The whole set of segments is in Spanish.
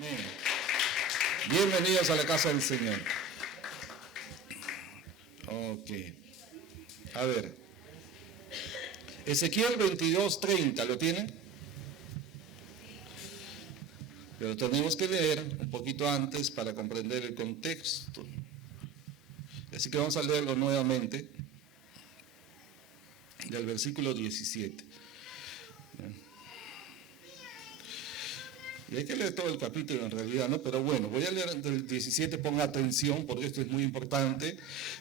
Amén. Bienvenidos a la casa del Señor. Ok. A ver. Ezequiel 22:30, ¿lo tienen? Pero tenemos que leer un poquito antes para comprender el contexto. Así que vamos a leerlo nuevamente, del versículo 17. Y hay que leer todo el capítulo en realidad, ¿no? Pero bueno, voy a leer del 17, ponga atención porque esto es muy importante.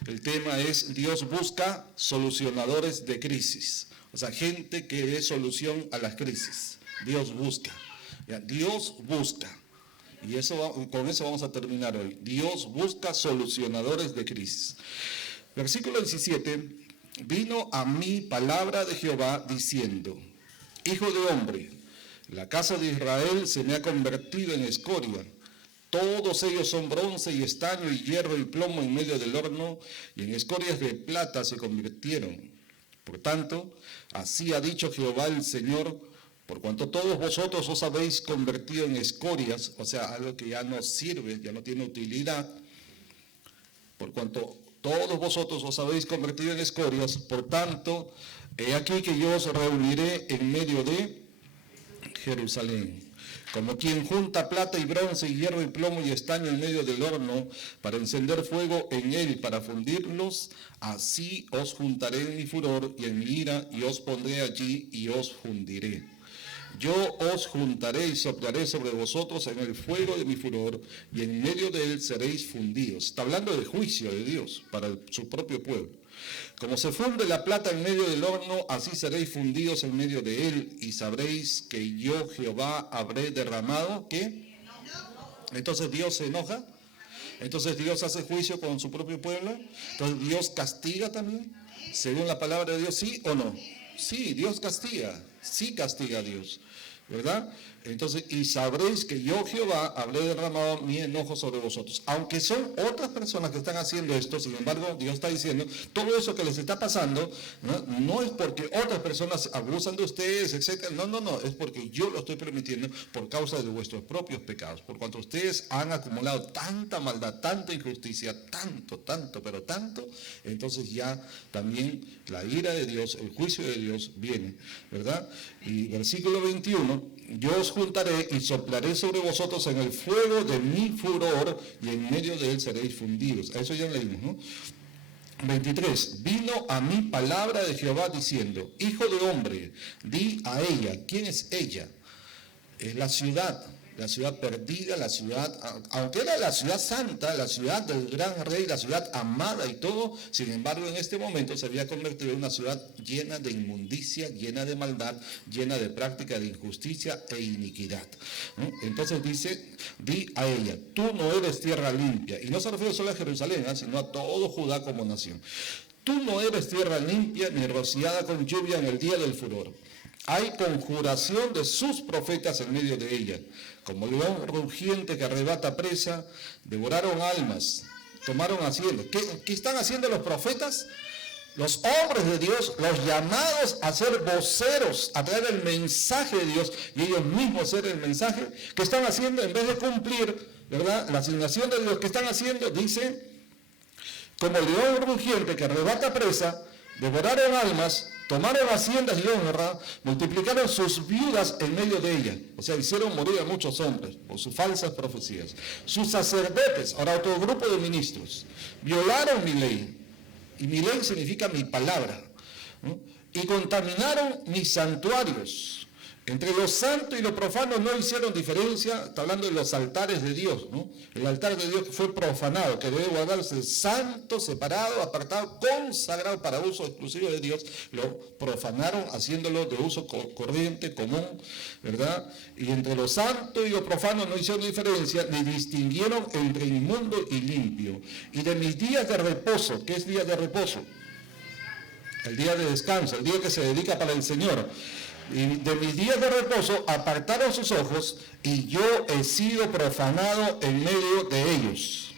El tema es: Dios busca solucionadores de crisis. O sea, gente que dé solución a las crisis. Dios busca. ¿Ya? Dios busca. Y con eso vamos a terminar hoy. Dios busca solucionadores de crisis. Versículo 17. Vino a mí palabra de Jehová diciendo: Hijo de hombre, la casa de Israel se me ha convertido en escoria. Todos ellos son bronce y estaño y hierro y plomo en medio del horno, y en escorias de plata se convirtieron. Por tanto, así ha dicho Jehová el Señor: por cuanto todos vosotros os habéis convertido en escorias, o sea, algo que ya no sirve, ya no tiene utilidad, por cuanto todos vosotros os habéis convertido en escorias, por tanto, he aquí que yo os reuniré en medio de Jerusalén, como quien junta plata y bronce y hierro y plomo y estaño en medio del horno para encender fuego en él para fundirlos, así os juntaré en mi furor y en mi ira y os pondré allí y os fundiré. Yo os juntaré y soplaré sobre vosotros en el fuego de mi furor, y en medio de él seréis fundidos. Está hablando del juicio de Dios para su propio pueblo. Como se funde la plata en medio del horno, así seréis fundidos en medio de él, y sabréis que yo, Jehová, habré derramado, ¿qué? Entonces Dios se enoja. Entonces Dios hace juicio con su propio pueblo. Entonces Dios castiga también, según la palabra de Dios, ¿sí o no? Sí, Dios castiga, sí castiga a Dios, ¿verdad? Entonces, y sabréis que yo, Jehová, habré derramado mi enojo sobre vosotros. Aunque son otras personas que están haciendo esto, sin embargo, Dios está diciendo, todo eso que les está pasando, no es porque otras personas abusan de ustedes, etc. No, es porque yo lo estoy permitiendo por causa de vuestros propios pecados. Por cuanto ustedes han acumulado tanta maldad, tanta injusticia, pero tanto, entonces ya también la ira de Dios, el juicio de Dios viene, ¿verdad? Y versículo 21, yo os juntaré y soplaré sobre vosotros en el fuego de mi furor, y en medio de él seréis fundidos. Eso ya leímos, ¿no? 23. Vino a mí palabra de Jehová diciendo: Hijo de hombre, di a ella. ¿Quién es ella? Es la ciudad perdida, la ciudad, aunque era la ciudad santa, la ciudad del gran rey, la ciudad amada y todo, sin embargo en este momento se había convertido en una ciudad llena de inmundicia, llena de maldad, llena de práctica de injusticia e iniquidad, ¿no? Entonces dice: di a ella, tú no eres tierra limpia, y no se refiere solo a Jerusalén, sino a todo Judá como nación. Tú no eres tierra limpia ni rociada con lluvia en el día del furor. Hay conjuración de sus profetas en medio de ella. Como león rugiente que arrebata presa, devoraron almas, tomaron hacienda. ¿Qué están haciendo los profetas? Los hombres de Dios, los llamados a ser voceros, a traer el mensaje de Dios y ellos mismos ser el mensaje, ¿qué están haciendo? En vez de cumplir, ¿verdad?, la asignación de Dios, ¿qué están haciendo? Dice: como león rugiente que arrebata presa, devoraron almas, tomaron haciendas y honra, multiplicaron sus viudas en medio de ella. O sea, hicieron morir a muchos hombres por sus falsas profecías. Sus sacerdotes, ahora otro grupo de ministros, violaron mi ley. Y mi ley significa mi palabra, ¿no? Y contaminaron mis santuarios. Entre lo santo y lo profano no hicieron diferencia. Está hablando de los altares de Dios, ¿no? El altar de Dios fue profanado, que debe guardarse santo, separado, apartado, consagrado para uso exclusivo de Dios. Lo profanaron haciéndolo de uso corriente, común, ¿verdad? Y entre lo santo y lo profano no hicieron diferencia, ni distinguieron entre inmundo y limpio. Y de mis días de reposo, ¿qué es día de reposo? El día de descanso, el día que se dedica para el Señor. Y de mis días de reposo apartaron sus ojos, y yo he sido profanado en medio de ellos.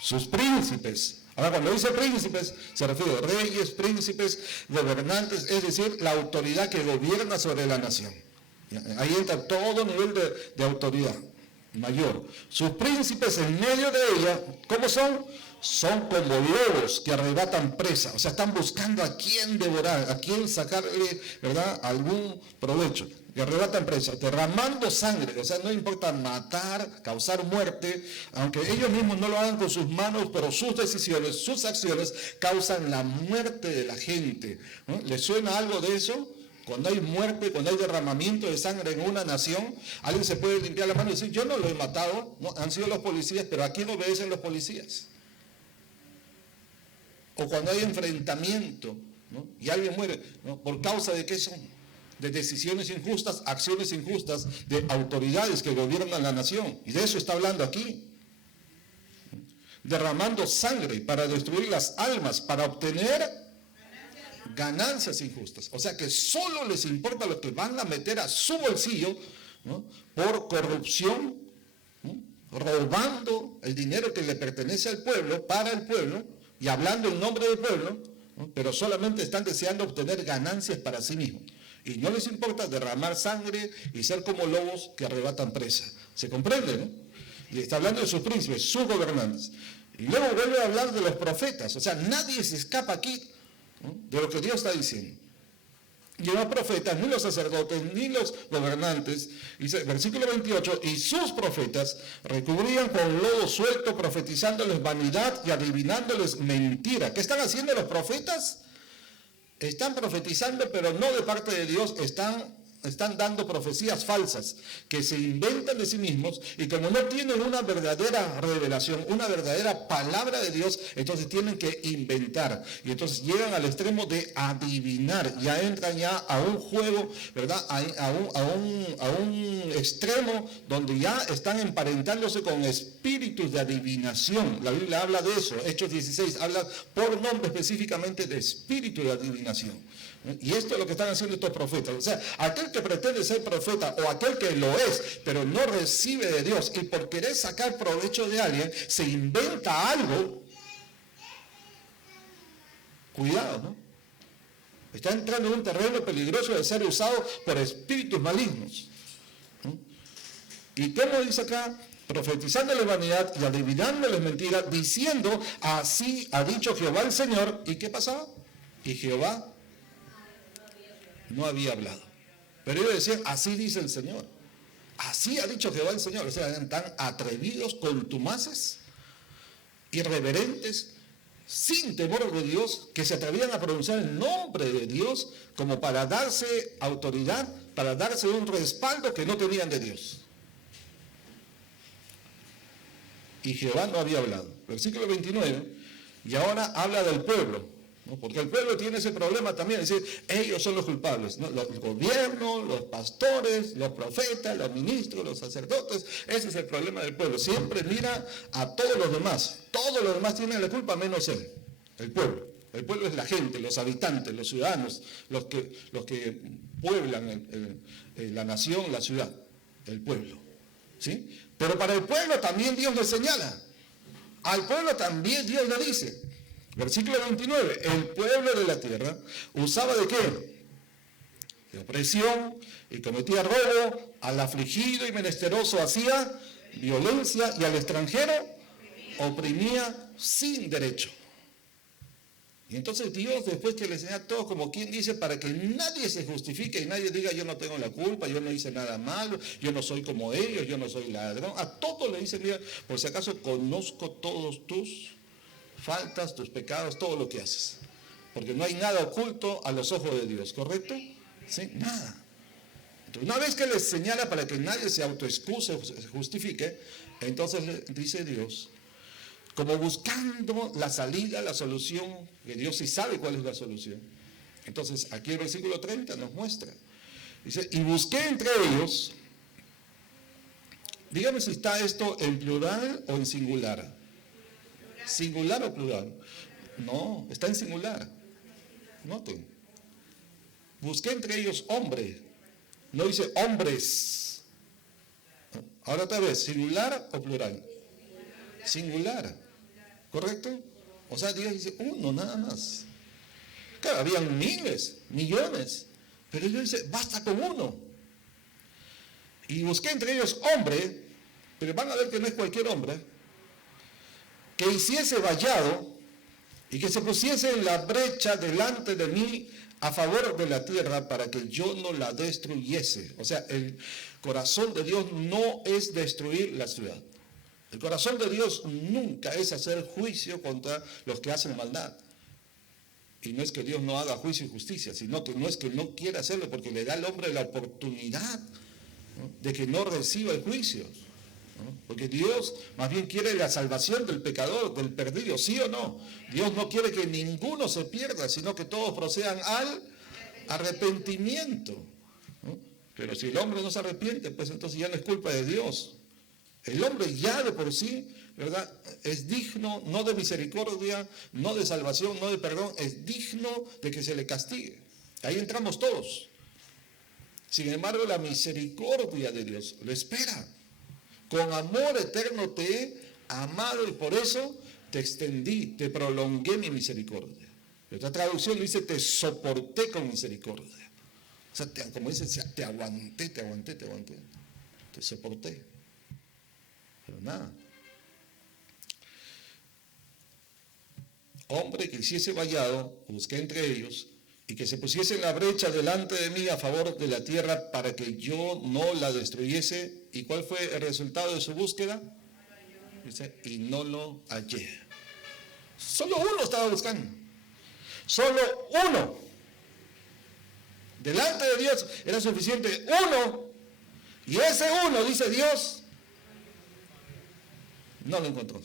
Sus príncipes. Ahora, cuando dice príncipes, se refiere a reyes, príncipes, gobernantes, es decir, la autoridad que gobierna sobre la nación. Ahí entra todo nivel de autoridad. mayor. Sus príncipes en medio de ella, ¿cómo son? Son como lobos que arrebatan presa. O sea, están buscando a quién devorar, a quién sacarle, ¿verdad?, algún provecho. Que arrebatan presa, derramando sangre. O sea, no importa matar, causar muerte, aunque ellos mismos no lo hagan con sus manos, pero sus decisiones, sus acciones causan la muerte de la gente, ¿no? ¿Les suena algo de eso? Cuando hay muerte, cuando hay derramamiento de sangre en una nación, alguien se puede limpiar la mano y decir, yo no lo he matado, no, han sido los policías, pero ¿a quién obedecen los policías? O cuando hay enfrentamiento, ¿no?, y alguien muere, ¿no?, ¿por causa de qué son? De decisiones injustas, acciones injustas, de autoridades que gobiernan la nación. Y de eso está hablando aquí. Derramando sangre para destruir las almas, para obtener ganancias injustas. O sea que solo les importa lo que van a meter a su bolsillo, ¿no?, por corrupción, ¿no?, robando el dinero que le pertenece al pueblo, para el pueblo, y hablando en nombre del pueblo, ¿no?, pero solamente están deseando obtener ganancias para sí mismos. Y no les importa derramar sangre y ser como lobos que arrebatan presa. ¿Se comprende, no? Y está hablando de sus príncipes, sus gobernantes. Y luego vuelve a hablar de los profetas. O sea, nadie se escapa aquí, ¿no?, de lo que Dios está diciendo. Y los profetas, ni los sacerdotes, ni los gobernantes, dice, versículo 28, y sus profetas recubrían con lodo suelto, profetizándoles vanidad y adivinándoles mentira. ¿Qué están haciendo los profetas? Están profetizando, pero no de parte de Dios, están dando profecías falsas que se inventan de sí mismos, y como no tienen una verdadera revelación, una verdadera palabra de Dios, entonces tienen que inventar, y entonces llegan al extremo de adivinar, ya entran ya a un juego, ¿verdad?, a un extremo donde ya están emparentándose con espíritus de adivinación. La Biblia habla de eso. Hechos 16 habla por nombre específicamente de espíritu de adivinación. Y esto es lo que están haciendo estos profetas. O sea, aquel que pretende ser profeta o aquel que lo es, pero no recibe de Dios, y por querer sacar provecho de alguien, se inventa algo. Cuidado, ¿no? Está entrando en un terreno peligroso de ser usado por espíritus malignos, ¿no? ¿Y cómo dice acá? Profetizándoles vanidad y adivinándoles mentira, diciendo, así ha dicho Jehová el Señor. ¿Y qué pasaba? Y Jehová no había hablado. Pero ellos decían, así dice el Señor. Así ha dicho Jehová el Señor. O sea, eran tan atrevidos, contumaces, irreverentes, sin temor de Dios, que se atrevían a pronunciar el nombre de Dios como para darse autoridad, para darse un respaldo que no tenían de Dios. Y Jehová no había hablado. Versículo 29, y ahora habla del pueblo, ¿no? Porque el pueblo tiene ese problema también, es decir, ellos son los culpables, ¿no? El gobierno, los pastores, los profetas, los ministros, los sacerdotes. Ese es el problema del pueblo. Siempre mira a todos los demás. Todos los demás tienen la culpa menos él, el pueblo. El pueblo es la gente, los habitantes, los ciudadanos, los que pueblan la nación, la ciudad, el pueblo, ¿sí? Pero para el pueblo también Dios le señala. Al pueblo también Dios le dice. Versículo 29, el pueblo de la tierra usaba ¿de qué? De opresión, y cometía robo, al afligido y menesteroso hacía violencia, y al extranjero oprimía sin derecho. Y entonces Dios, después que le enseña a todos, como quien dice, para que nadie se justifique y nadie diga, yo no tengo la culpa, yo no hice nada malo, yo no soy como ellos, yo no soy ladrón. A todos le dice, mira, por si acaso conozco todos tus faltas, tus pecados, todo lo que haces. Porque no hay nada oculto a los ojos de Dios, ¿correcto? ¿Sí? Nada. Entonces, una vez que les señala para que nadie se autoexcuse o se justifique, entonces le dice Dios, como buscando la salida, la solución, que Dios sí sabe cuál es la solución. Entonces, aquí el versículo 30 nos muestra. Dice, y busqué entre ellos, dígame si está esto en plural o en singular. ¿Singular o plural? No, está en singular. Noten. Busqué entre ellos hombre. No dice hombres. Ahora otra vez, ¿singular o plural? Singular. ¿Correcto? O sea, Dios dice uno nada más. Claro, habían miles, millones. Pero Dios dice, basta con uno. Y busqué entre ellos hombre, pero van a ver que no es cualquier hombre, que hiciese vallado y que se pusiese en la brecha delante de mí a favor de la tierra para que yo no la destruyese. O sea, el corazón de Dios no es destruir la ciudad. El corazón de Dios nunca es hacer juicio contra los que hacen maldad. Y no es que Dios no haga juicio y justicia, sino que no es que no quiera hacerlo, porque le da al hombre la oportunidad, ¿no?, de que no reciba el juicio, ¿no? Porque Dios más bien quiere la salvación del pecador, del perdido, ¿sí o no? Dios no quiere que ninguno se pierda, sino que todos procedan al arrepentimiento, ¿no? Pero si el hombre no se arrepiente, pues entonces ya no es culpa de Dios. El hombre ya de por sí, ¿verdad?, es digno no de misericordia, no de salvación, no de perdón, es digno de que se le castigue. Ahí entramos todos. Sin embargo, la misericordia de Dios lo espera. Con amor eterno te he amado y por eso te extendí, te prolongué mi misericordia. Otra traducción dice, te soporté con misericordia. O sea, como dice, te aguanté, te soporté. Pero nada. Hombre que hiciese vallado, busqué entre ellos, y que se pusiese en la brecha delante de mí a favor de la tierra para que yo no la destruyese. ¿Y cuál fue el resultado de su búsqueda? Dice, y no lo hallé. Solo uno estaba buscando. Solo uno. Delante de Dios era suficiente uno. Y ese uno, dice Dios, no lo encontró.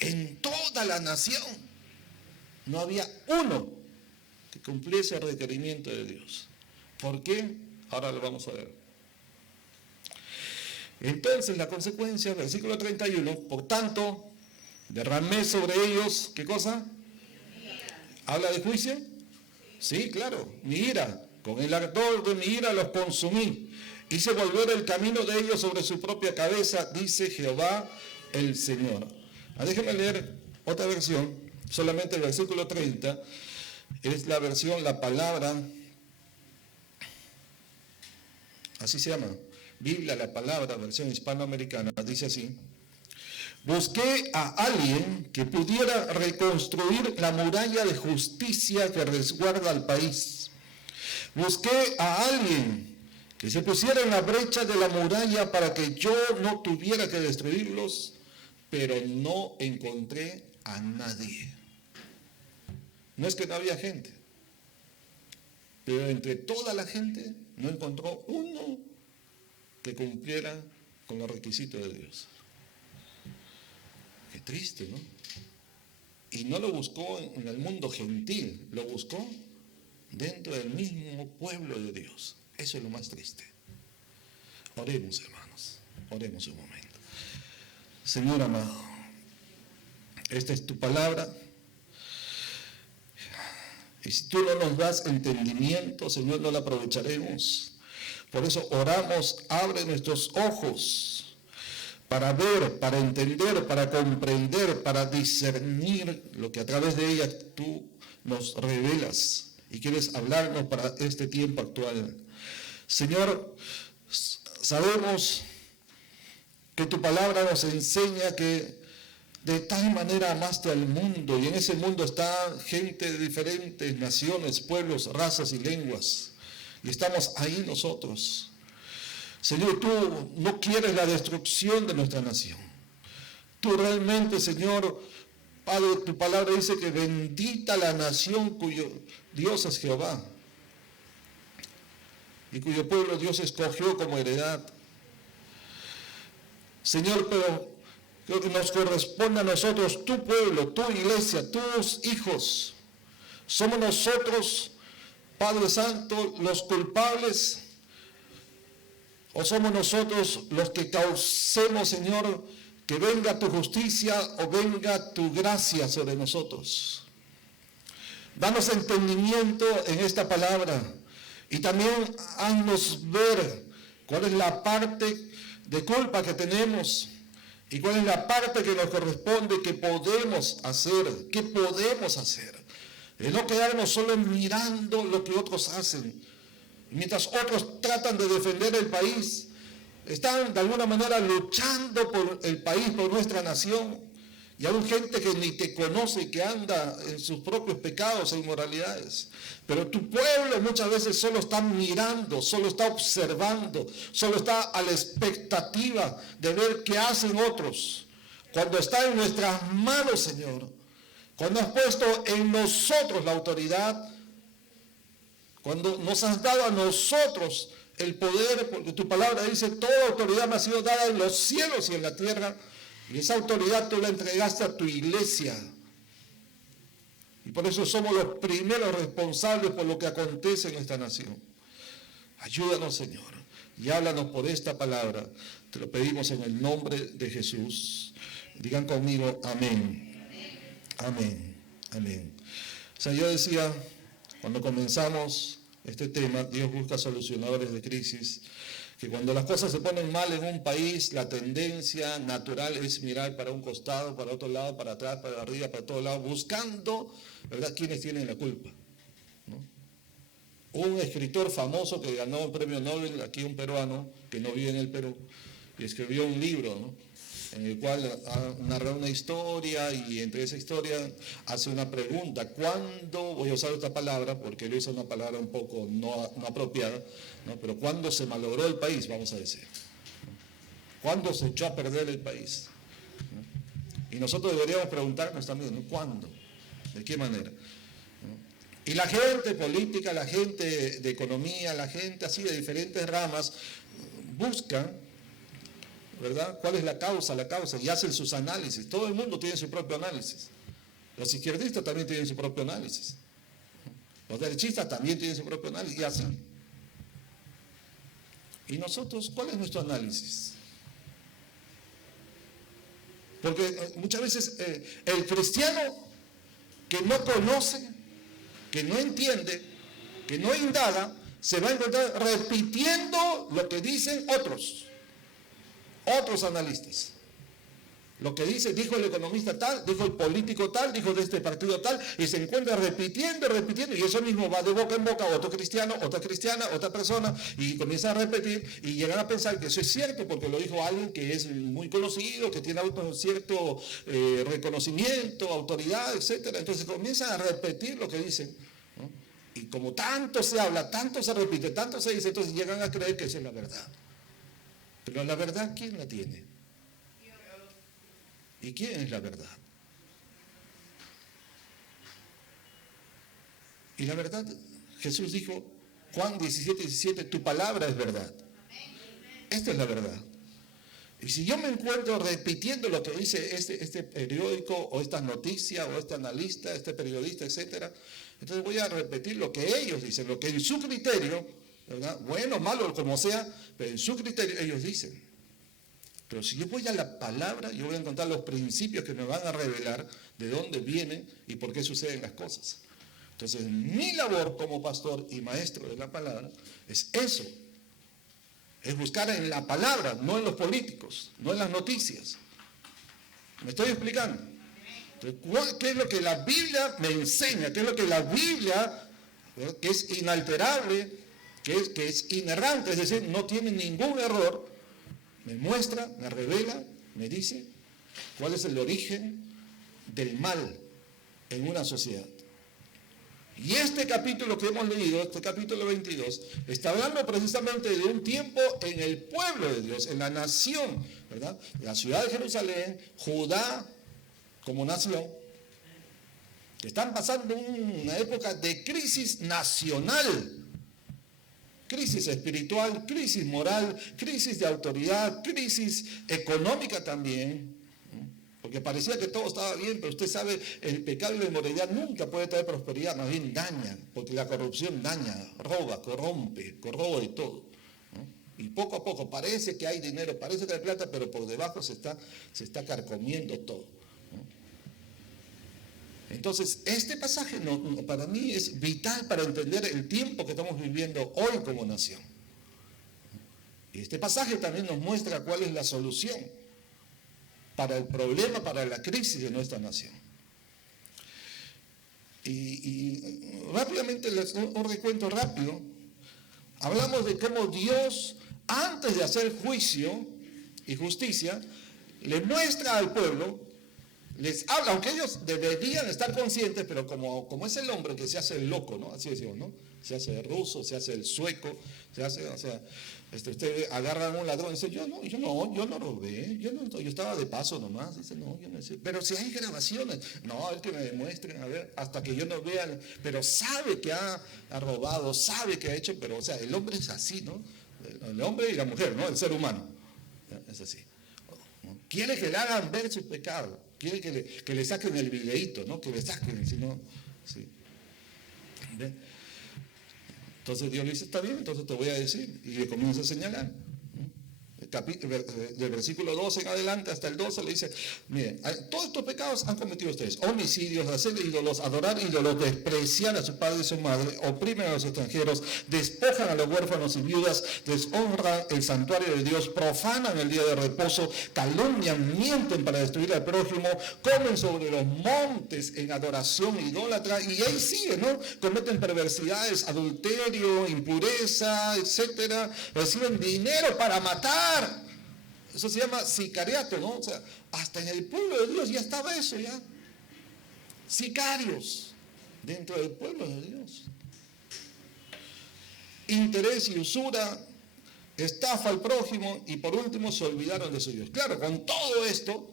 En toda la nación no había uno que cumpliese el requerimiento de Dios. ¿Por qué? Ahora lo vamos a ver. Entonces la consecuencia, versículo 31, por tanto, derramé sobre ellos, ¿qué cosa? ¿Habla de juicio? Sí, claro, mi ira. Con el ardor de mi ira los consumí. Hice volver el camino de ellos sobre su propia cabeza, dice Jehová el Señor. Déjenme leer otra versión, solamente el versículo 30, es la versión, la palabra, así se llama, Biblia, la palabra, versión hispanoamericana, dice así: busqué a alguien que pudiera reconstruir la muralla de justicia que resguarda al país. Busqué a alguien que se pusiera en la brecha de la muralla para que yo no tuviera que destruirlos, pero no encontré a nadie. No es que no había gente, pero entre toda la gente no encontró uno que cumpliera con los requisitos de Dios. Qué triste, ¿no? Y no lo buscó en el mundo gentil, lo buscó dentro del mismo pueblo de Dios. Eso es lo más triste. Oremos, hermanos, oremos un momento. Señor amado, esta es tu palabra. Y si tú no nos das entendimiento, Señor, no la aprovecharemos. Por eso oramos, abre nuestros ojos para ver, para entender, para comprender, para discernir lo que a través de ella tú nos revelas y quieres hablarnos para este tiempo actual. Señor, sabemos que tu palabra nos enseña que de tal manera amaste al mundo, y en ese mundo está gente de diferentes naciones, pueblos, razas y lenguas, y estamos ahí nosotros. Señor, tú no quieres la destrucción de nuestra nación. Tú realmente, Señor, Padre, tu palabra dice que bendita la nación cuyo Dios es Jehová, y cuyo pueblo Dios escogió como heredad. Señor, pero creo que nos corresponde a nosotros, tu pueblo, tu iglesia, tus hijos. Somos nosotros, Padre Santo, los culpables, o somos nosotros los que causemos, Señor, que venga tu justicia o venga tu gracia sobre nosotros. Danos entendimiento en esta palabra y también haznos ver cuál es la parte de culpa que tenemos y cuál es la parte que nos corresponde, que podemos hacer, que podemos hacer. De no quedarnos solo mirando lo que otros hacen. Mientras otros tratan de defender el país, están de alguna manera luchando por el país, por nuestra nación. Y hay gente que ni te conoce y que anda en sus propios pecados e inmoralidades. Pero tu pueblo muchas veces solo está mirando, solo está observando, solo está a la expectativa de ver qué hacen otros. Cuando está en nuestras manos, Señor, cuando has puesto en nosotros la autoridad, cuando nos has dado a nosotros el poder, porque tu palabra dice, toda autoridad me ha sido dada en los cielos y en la tierra, y esa autoridad tú la entregaste a tu iglesia. Y por eso somos los primeros responsables por lo que acontece en nuestra nación. Ayúdanos, Señor, y háblanos por esta palabra. Te lo pedimos en el nombre de Jesús. Digan conmigo, amén. Amén. Amén. O sea, yo decía, cuando comenzamos este tema, Dios busca solucionadores de crisis, que cuando las cosas se ponen mal en un país, la tendencia natural es mirar para un costado, para otro lado, para atrás, para arriba, para todos lados, buscando, ¿verdad?, quiénes tienen la culpa, ¿no? Un escritor famoso que ganó el premio Nobel, aquí un peruano, que no vive en el Perú, y escribió un libro, ¿no?, en el cual narra una historia, y entre esa historia hace una pregunta. ¿Cuándo, voy a usar esta palabra porque él usa una palabra un poco no apropiada, ¿no?, pero cuándo se malogró el país, vamos a decir? ¿Cuándo se echó a perder el país? Y nosotros deberíamos preguntarnos también, ¿no?, ¿cuándo? ¿De qué manera? Y la gente política, la gente de economía, la gente así de diferentes ramas, buscan, ¿verdad?, ¿cuál es la causa? Y hacen sus análisis. Todo el mundo tiene su propio análisis. Los izquierdistas también tienen su propio análisis. Los derechistas también tienen su propio análisis, y así. ¿Y nosotros, cuál es nuestro análisis? Porque muchas veces el cristiano que no conoce, que no entiende, que no indaga, se va a encontrar repitiendo lo que dicen otros analistas. Lo que dijo el economista tal, dijo el político tal, dijo de este partido tal, y se encuentra repitiendo, y eso mismo va de boca en boca, otro cristiano, otra cristiana, otra persona, y comienza a repetir, y llegan a pensar que eso es cierto, porque lo dijo alguien que es muy conocido, que tiene cierto reconocimiento, autoridad, etc. Entonces comienzan a repetir lo que dicen, ¿no? Y como tanto se habla, tanto se repite, tanto se dice, entonces llegan a creer que esa es la verdad. Pero la verdad, ¿quién la tiene? ¿Y quién es la verdad? Y la verdad, Jesús dijo, Juan 17:17, tu palabra es verdad. Esta es la verdad. Y si yo me encuentro repitiendo lo que dice este periódico, o estas noticias, o este analista, este periodista, etc., entonces voy a repetir lo que ellos dicen, lo que en su criterio, ¿verdad?, bueno, malo, como sea, pero en su criterio ellos dicen. Pero si yo voy a la palabra, yo voy a encontrar los principios que me van a revelar de dónde vienen y por qué suceden las cosas. Entonces, mi labor como pastor y maestro de la palabra es eso. Es buscar en la palabra, no en los políticos, no en las noticias. ¿Me estoy explicando? Entonces, ¿qué es lo que la Biblia me enseña? ¿Qué es lo que la Biblia, que es inalterable, que es inerrante, es decir, no tiene ningún error, me muestra, me revela, me dice cuál es el origen del mal en una sociedad? Y este capítulo que hemos leído, este capítulo 22, está hablando precisamente de un tiempo en el pueblo de Dios, en la nación, ¿verdad? La ciudad de Jerusalén, Judá como nación, que están pasando una época de crisis nacional. Crisis espiritual, crisis moral, crisis de autoridad, crisis económica también, porque parecía que todo estaba bien, pero usted sabe, el pecado y la inmoralidad nunca puede traer prosperidad, más bien daña, porque la corrupción daña, roba, corrompe, corroe todo, ¿no? Y poco a poco parece que hay dinero, parece que hay plata, pero por debajo se está carcomiendo todo, ¿no? Entonces, este pasaje para mí es vital para entender el tiempo que estamos viviendo hoy como nación. Y este pasaje también nos muestra cuál es la solución para el problema, para la crisis de nuestra nación. Y rápidamente, un recuento rápido, hablamos de cómo Dios antes de hacer juicio y justicia, le muestra al pueblo, les habla, aunque ellos deberían estar conscientes, pero como es el hombre que se hace el loco, ¿no? Así decimos, ¿no? Se hace el ruso, se hace el sueco, se hace, o sea, usted agarra a un ladrón y dice, yo no robé, yo estaba de paso nomás, dice, no, yo no sé, pero si hay grabaciones, no, es que me demuestren, a ver, hasta que yo no vea, pero sabe que ha robado, sabe que ha hecho, pero, o sea, el hombre es así, ¿no? El hombre y la mujer, ¿no? El ser humano, es así. Quiere que le hagan ver sus pecados, quiere que le saquen el videíto, ¿no? Que le saquen, si no, sí. ¿Ve? Entonces Dios le dice, está bien, entonces te voy a decir, y le comienza a señalar. Del versículo 12 en adelante hasta el 12 le dice, miren, todos estos pecados han cometido ustedes: homicidios, hacer ídolos, adorar ídolos, despreciar a su padre y su madre, oprimen a los extranjeros, despojan a los huérfanos y viudas, deshonran el santuario de Dios, profanan el día de reposo, calumnian, mienten para destruir al prójimo, comen sobre los montes en adoración idólatra, y ahí sigue, ¿no? Cometen perversidades, adulterio, impureza, etcétera, reciben dinero para matar. Eso se llama sicariato, ¿no? O sea, hasta en el pueblo de Dios ya estaba eso, ya. Sicarios dentro del pueblo de Dios. Interés y usura, estafa al prójimo, y por último se olvidaron de su Dios. Claro, con todo esto,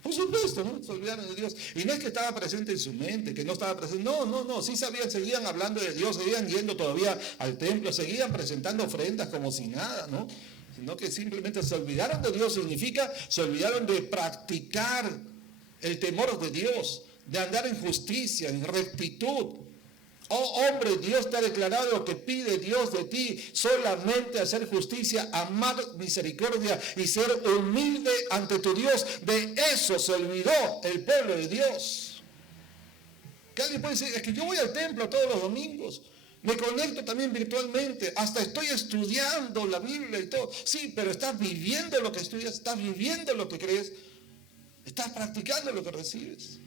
por supuesto, ¿no? Se olvidaron de Dios. Y no es que estaba presente en su mente, que no estaba presente. No. Sí sabían, seguían hablando de Dios, seguían yendo todavía al templo, seguían presentando ofrendas como si nada, ¿no? Sino que simplemente se olvidaron de Dios. Significa, se olvidaron de practicar el temor de Dios, de andar en justicia, en rectitud. Oh hombre, Dios te ha declarado lo que pide Dios de ti: solamente hacer justicia, amar misericordia y ser humilde ante tu Dios. De eso se olvidó el pueblo de Dios. Que alguien puede decir, es que yo voy al templo todos los domingos, me conecto también virtualmente, hasta estoy estudiando la Biblia y todo. Sí, pero estás viviendo lo que estudias, estás viviendo lo que crees, estás practicando lo que recibes.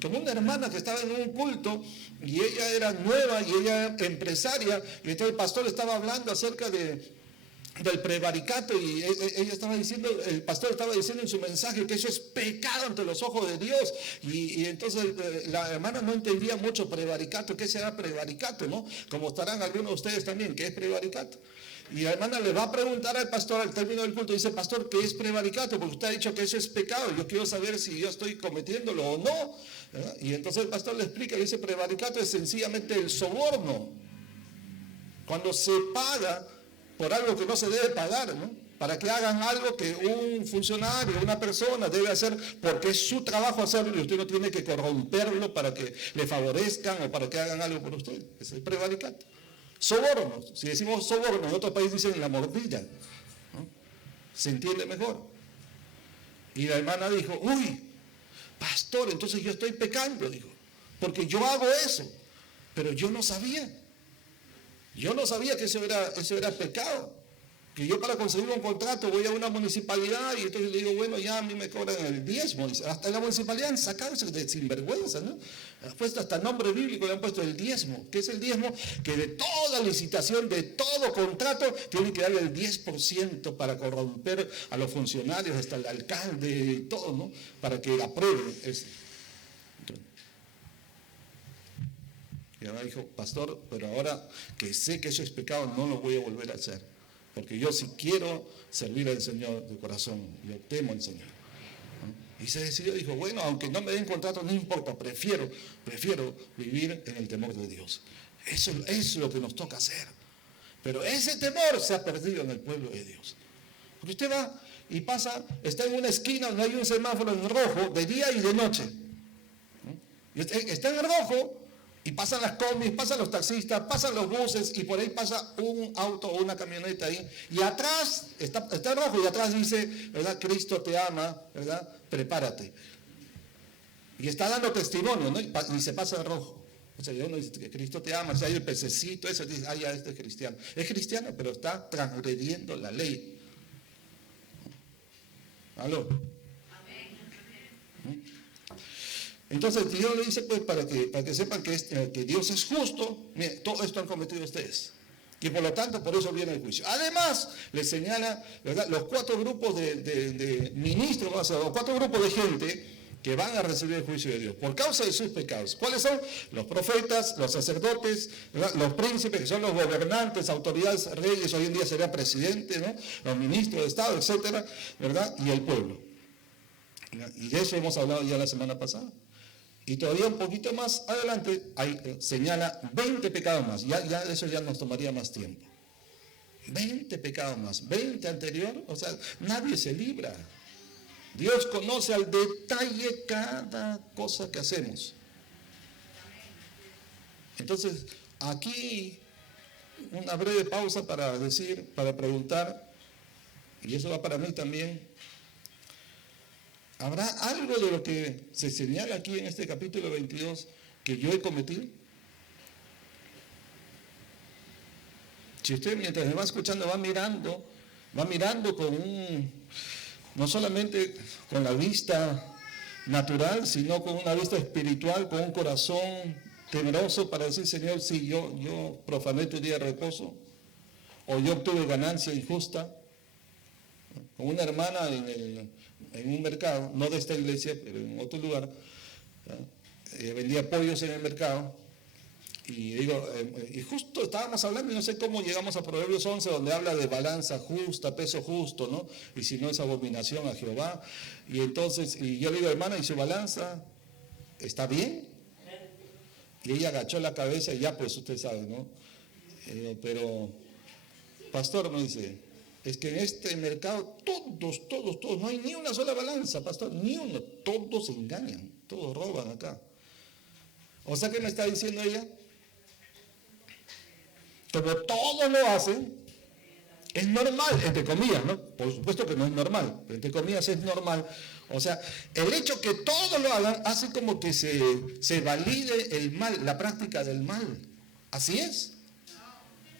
Como una hermana que estaba en un culto y ella era nueva y ella era empresaria, y entonces el pastor estaba hablando acerca del prevaricato, y ella estaba diciendo, el pastor estaba diciendo en su mensaje que eso es pecado ante los ojos de Dios, y entonces la hermana no entendía mucho prevaricato. ¿Qué será prevaricato, no? Como estarán algunos de ustedes también, ¿qué es prevaricato? Y la hermana le va a preguntar al pastor al término del culto, dice: pastor, ¿qué es prevaricato? Porque usted ha dicho que eso es pecado, yo quiero saber si yo estoy cometiéndolo o no, ¿verdad? Y entonces el pastor le explica, dice: prevaricato es sencillamente el soborno, cuando se paga por algo que no se debe pagar, ¿no? Para que hagan algo que un funcionario, una persona debe hacer porque es su trabajo hacerlo, y usted no tiene que corromperlo para que le favorezcan o para que hagan algo por usted. Ese es el prevaricato. Soborno, si decimos soborno, en otros países dicen la mordida, ¿no? Se entiende mejor. Y la hermana dijo: uy, pastor, entonces yo estoy pecando, dijo, porque yo hago eso, pero yo no sabía que eso era pecado. Que yo, para conseguir un contrato, voy a una municipalidad y entonces le digo: bueno, ya a mí me cobran el diezmo. Hasta en la municipalidad han sacado eso de sinvergüenza, ¿no? Han puesto hasta nombre bíblico, le han puesto el diezmo. ¿Qué es el diezmo? Que de toda licitación, de todo contrato, tienen que darle el 10% para corromper a los funcionarios, hasta el alcalde, todo, ¿no? Para que aprueben eso. Y ahora dijo: pastor, pero ahora que sé que eso es pecado, no lo voy a volver a hacer. Porque yo, si quiero servir al Señor de corazón, yo temo al Señor, ¿no? Y se decidió, dijo: bueno, aunque no me den contrato, no importa, prefiero vivir en el temor de Dios. Eso es lo que nos toca hacer. Pero ese temor se ha perdido en el pueblo de Dios. Porque usted va y pasa, está en una esquina donde hay un semáforo en rojo de día y de noche, ¿no? Y está en el rojo, y pasan las combis, pasan los taxistas, pasan los buses, y por ahí pasa un auto o una camioneta ahí. Y atrás, está rojo, y atrás dice, ¿verdad? Cristo te ama, ¿verdad? Prepárate. Y está dando testimonio, ¿no? Y se pasa el rojo. O sea, uno dice que Cristo te ama, o sea, hay el pececito, eso dice: ah, ya, este es cristiano. Es cristiano, pero está transgrediendo la ley. ¿Aló? Entonces Dios le dice, pues, para que sepan que Dios es justo. Miren, todo esto han cometido ustedes. Y por lo tanto, por eso viene el juicio. Además, le señala, ¿verdad?, los 4 grupos de ministros, o sea, los 4 grupos de gente que van a recibir el juicio de Dios por causa de sus pecados. ¿Cuáles son? Los profetas, los sacerdotes, ¿verdad?, los príncipes, que son los gobernantes, autoridades, reyes, hoy en día sería presidente, ¿no?, los ministros de Estado, etcétera, ¿verdad?, y el pueblo. Y de eso hemos hablado ya la semana pasada. Y todavía un poquito más adelante señala 20 pecados más. Ya eso ya nos tomaría más tiempo. 20 pecados más. 20 anterior, o sea, nadie se libra. Dios conoce al detalle cada cosa que hacemos. Entonces, aquí una breve pausa para preguntar, y eso va para mí también. ¿Habrá algo de lo que se señala aquí en este capítulo 22 que yo he cometido? Si usted mientras me va escuchando va mirando no solamente con la vista natural, sino con una vista espiritual, con un corazón temeroso para decir, Señor, sí, yo profané tu día de reposo, o yo obtuve ganancia injusta, con una hermana en un mercado, no de esta iglesia, pero en otro lugar, vendía pollos en el mercado, y justo estábamos hablando, y no sé cómo llegamos a Proverbios 11, donde habla de balanza justa, peso justo, ¿no? Y si no es abominación a Jehová. Y entonces, y yo le digo, hermana, ¿y su balanza está bien? Y ella agachó la cabeza y ya, pues usted sabe, ¿no? Pero, pastor, me dice, es que en este mercado todos, no hay ni una sola balanza, pastor, ni uno, todos se engañan, todos roban acá. O sea, ¿qué me está diciendo ella? Como todos lo hacen, es normal, entre comillas, ¿no? Por supuesto que no es normal, pero entre comillas es normal. O sea, el hecho que todos lo hagan hace como que se valide el mal, la práctica del mal. Así es.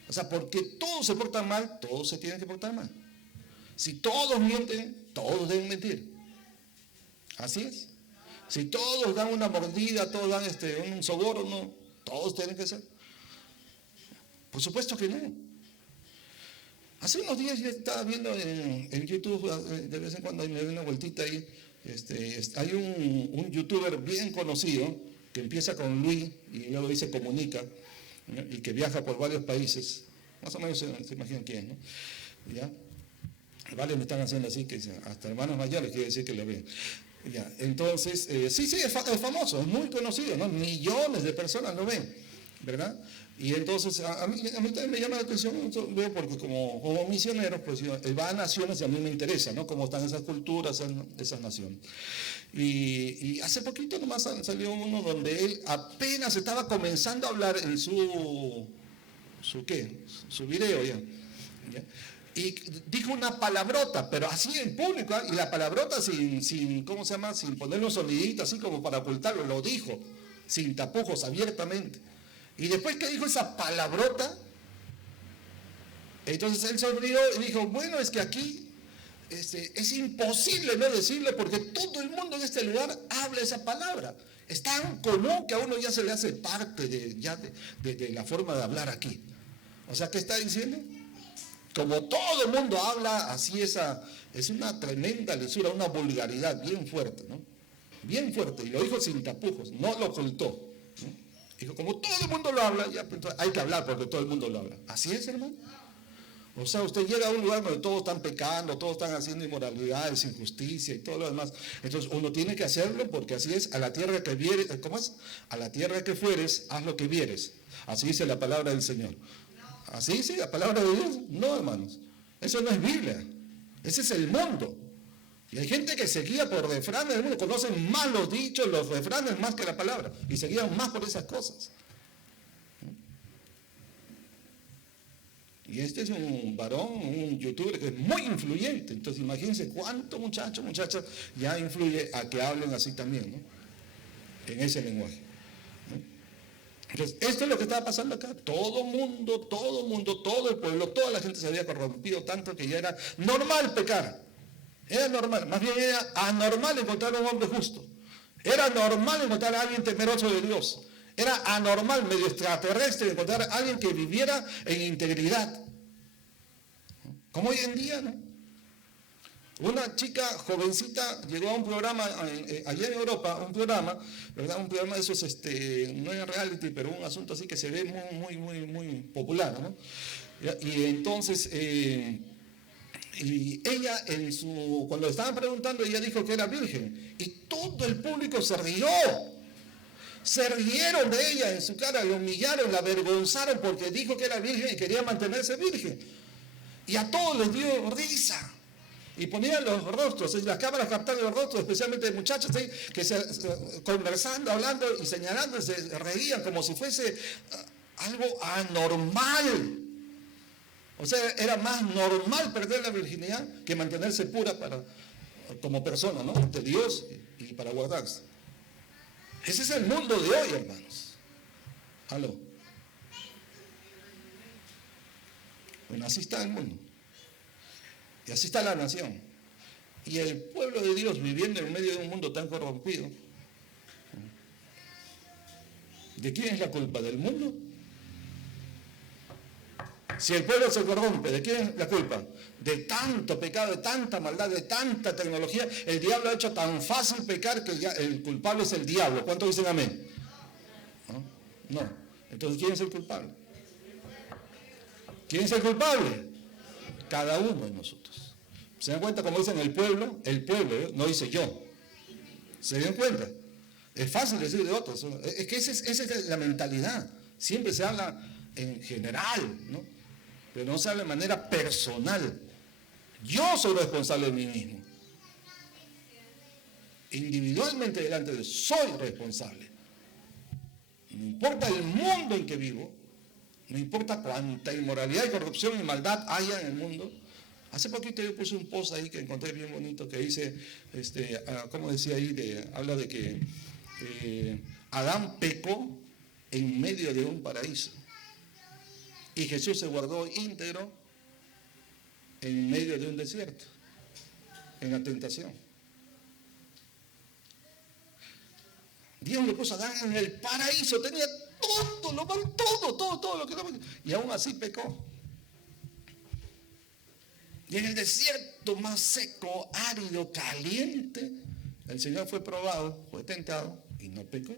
O sea, porque todos se portan mal, todos se tienen que portar mal. Si todos mienten, todos deben mentir. Así es. Si todos dan una mordida, todos dan un soborno, todos tienen que ser. Por supuesto que no. Hace unos días yo estaba viendo en YouTube, de vez en cuando me doy una vueltita ahí, hay un youtuber bien conocido que empieza con Luis y luego dice Comunica, ¿no?, y que viaja por varios países, más o menos se imaginan quién, ¿no? ¿Ya? Vale, me están haciendo así, que hasta hermanos mayores quiere decir que lo ven. Ya, entonces, sí, es famoso, es muy conocido, ¿no? Millones de personas lo ven, ¿verdad? Y entonces, a mí también me llama la atención, veo, porque como misionero, pues él va a naciones y a mí me interesa, ¿no? Cómo están esas culturas, esas naciones. Y hace poquito nomás salió uno donde él apenas estaba comenzando a hablar en su video ya. Y dijo una palabrota, pero así en público, y la palabrota sin ¿cómo se llama?, sin ponerle un sonidito así como para ocultarlo, lo dijo, sin tapujos, abiertamente. Y después que dijo esa palabrota, entonces él sonrió y dijo, bueno, es que aquí es imposible no decirlo porque todo el mundo en este lugar habla esa palabra. Es tan común que a uno ya se le hace parte de la forma de hablar aquí. O sea, ¿qué está diciendo? Como todo el mundo habla, así es una tremenda lesura, una vulgaridad bien fuerte, ¿no? Bien fuerte, y lo dijo sin tapujos, no lo ocultó, ¿no? Dijo, como todo el mundo lo habla, ya pues, hay que hablar porque todo el mundo lo habla. Así es, hermano. O sea, usted llega a un lugar donde todos están pecando, todos están haciendo inmoralidades, injusticia y todo lo demás. Entonces uno tiene que hacerlo porque así es, a la tierra que vieres, ¿cómo es? A la tierra que fueres, haz lo que vieres. Así dice la palabra del Señor. ¿Así dice la palabra de Dios? No, hermanos. Eso no es Biblia. Ese es el mundo. Y hay gente que se guía por refranes del mundo, conocen más los dichos, los refranes más que la palabra, y se guían más por esas cosas. Y este es un varón, un youtuber que es muy influyente. Entonces imagínense cuánto muchachas ya influye a que hablen así también, ¿no? En ese lenguaje. Entonces, esto es lo que estaba pasando acá. Todo el pueblo, toda la gente se había corrompido tanto que ya era normal pecar. Era normal, más bien era anormal encontrar a un hombre justo. Era normal encontrar a alguien temeroso de Dios. Era anormal, medio extraterrestre, encontrar a alguien que viviera en integridad. Como hoy en día, ¿no? Una chica jovencita llegó a un programa allá en Europa, un programa, ¿verdad? Un programa de esos, no es reality, pero un asunto así que se ve muy popular, ¿no? Y entonces, y ella, cuando le estaban preguntando, ella dijo que era virgen. Y todo el público se rió. Se rieron de ella en su cara, la humillaron, la avergonzaron porque dijo que era virgen y quería mantenerse virgen. Y a todos les dio risa. Y ponían los rostros, las cámaras captaban los rostros, especialmente de muchachos que conversando, hablando y señalando, se reían como si fuese algo anormal. O sea, era más normal perder la virginidad que mantenerse pura como persona, ¿no? Ante Dios y para guardarse. Ese es el mundo de hoy, hermanos. ¿Aló? Bueno, así está el mundo. Y así está la nación. Y el pueblo de Dios viviendo en medio de un mundo tan corrompido. ¿De quién es la culpa? ¿Del mundo? Si el pueblo se corrompe, ¿de quién es la culpa? De tanto pecado, de tanta maldad, de tanta tecnología. El diablo ha hecho tan fácil pecar que el culpable es el diablo. ¿Cuántos dicen amén? ¿No? Entonces, ¿quién es el culpable? ¿Quién es el culpable? Cada uno de nosotros. ¿Se dan cuenta cómo dicen el pueblo, no dice yo? ¿Se dan cuenta? Es fácil decir de otros. Es que esa es la mentalidad. Siempre se habla en general, ¿no? Pero no se habla de manera personal. Yo soy responsable de mí mismo. Individualmente delante de Dios, soy responsable. No importa el mundo en que vivo, no importa cuánta inmoralidad y corrupción y maldad haya en el mundo. Hace poquito yo puse un post ahí que encontré bien bonito que dice, ¿cómo decía ahí? Habla de que Adán pecó en medio de un paraíso. Y Jesús se guardó íntegro en medio de un desierto, en la tentación. Dios le puso a Adán en el paraíso, tenía todo lo que no, y aún así pecó. Y en el desierto más seco, árido, caliente, el Señor fue probado, fue tentado y no pecó.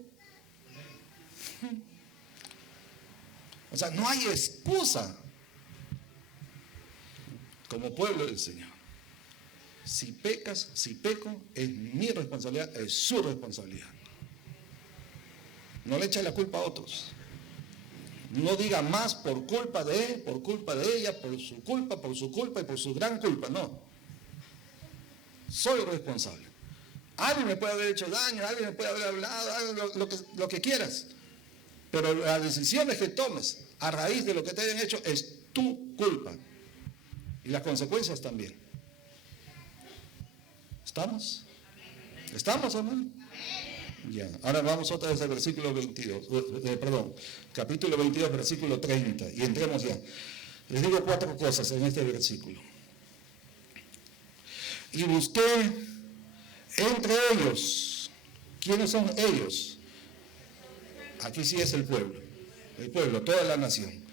O sea, no hay excusa como pueblo del Señor. Si peco, es mi responsabilidad, es su responsabilidad. No le eche la culpa a otros. No diga más por culpa de él, por culpa de ella, por su culpa y por su gran culpa. No. Soy responsable. Alguien me puede haber hecho daño, alguien me puede haber hablado, lo que quieras. Pero las decisiones que tomes a raíz de lo que te hayan hecho es tu culpa. Y las consecuencias también. ¿Estamos? ¿Estamos, hermano? Ya. Ahora vamos otra vez al versículo 22, capítulo 22, versículo 30. Y entremos ya. Les digo 4 cosas en este versículo. Y busqué entre ellos. ¿Quiénes son ellos? Aquí sí es el pueblo, toda la nación.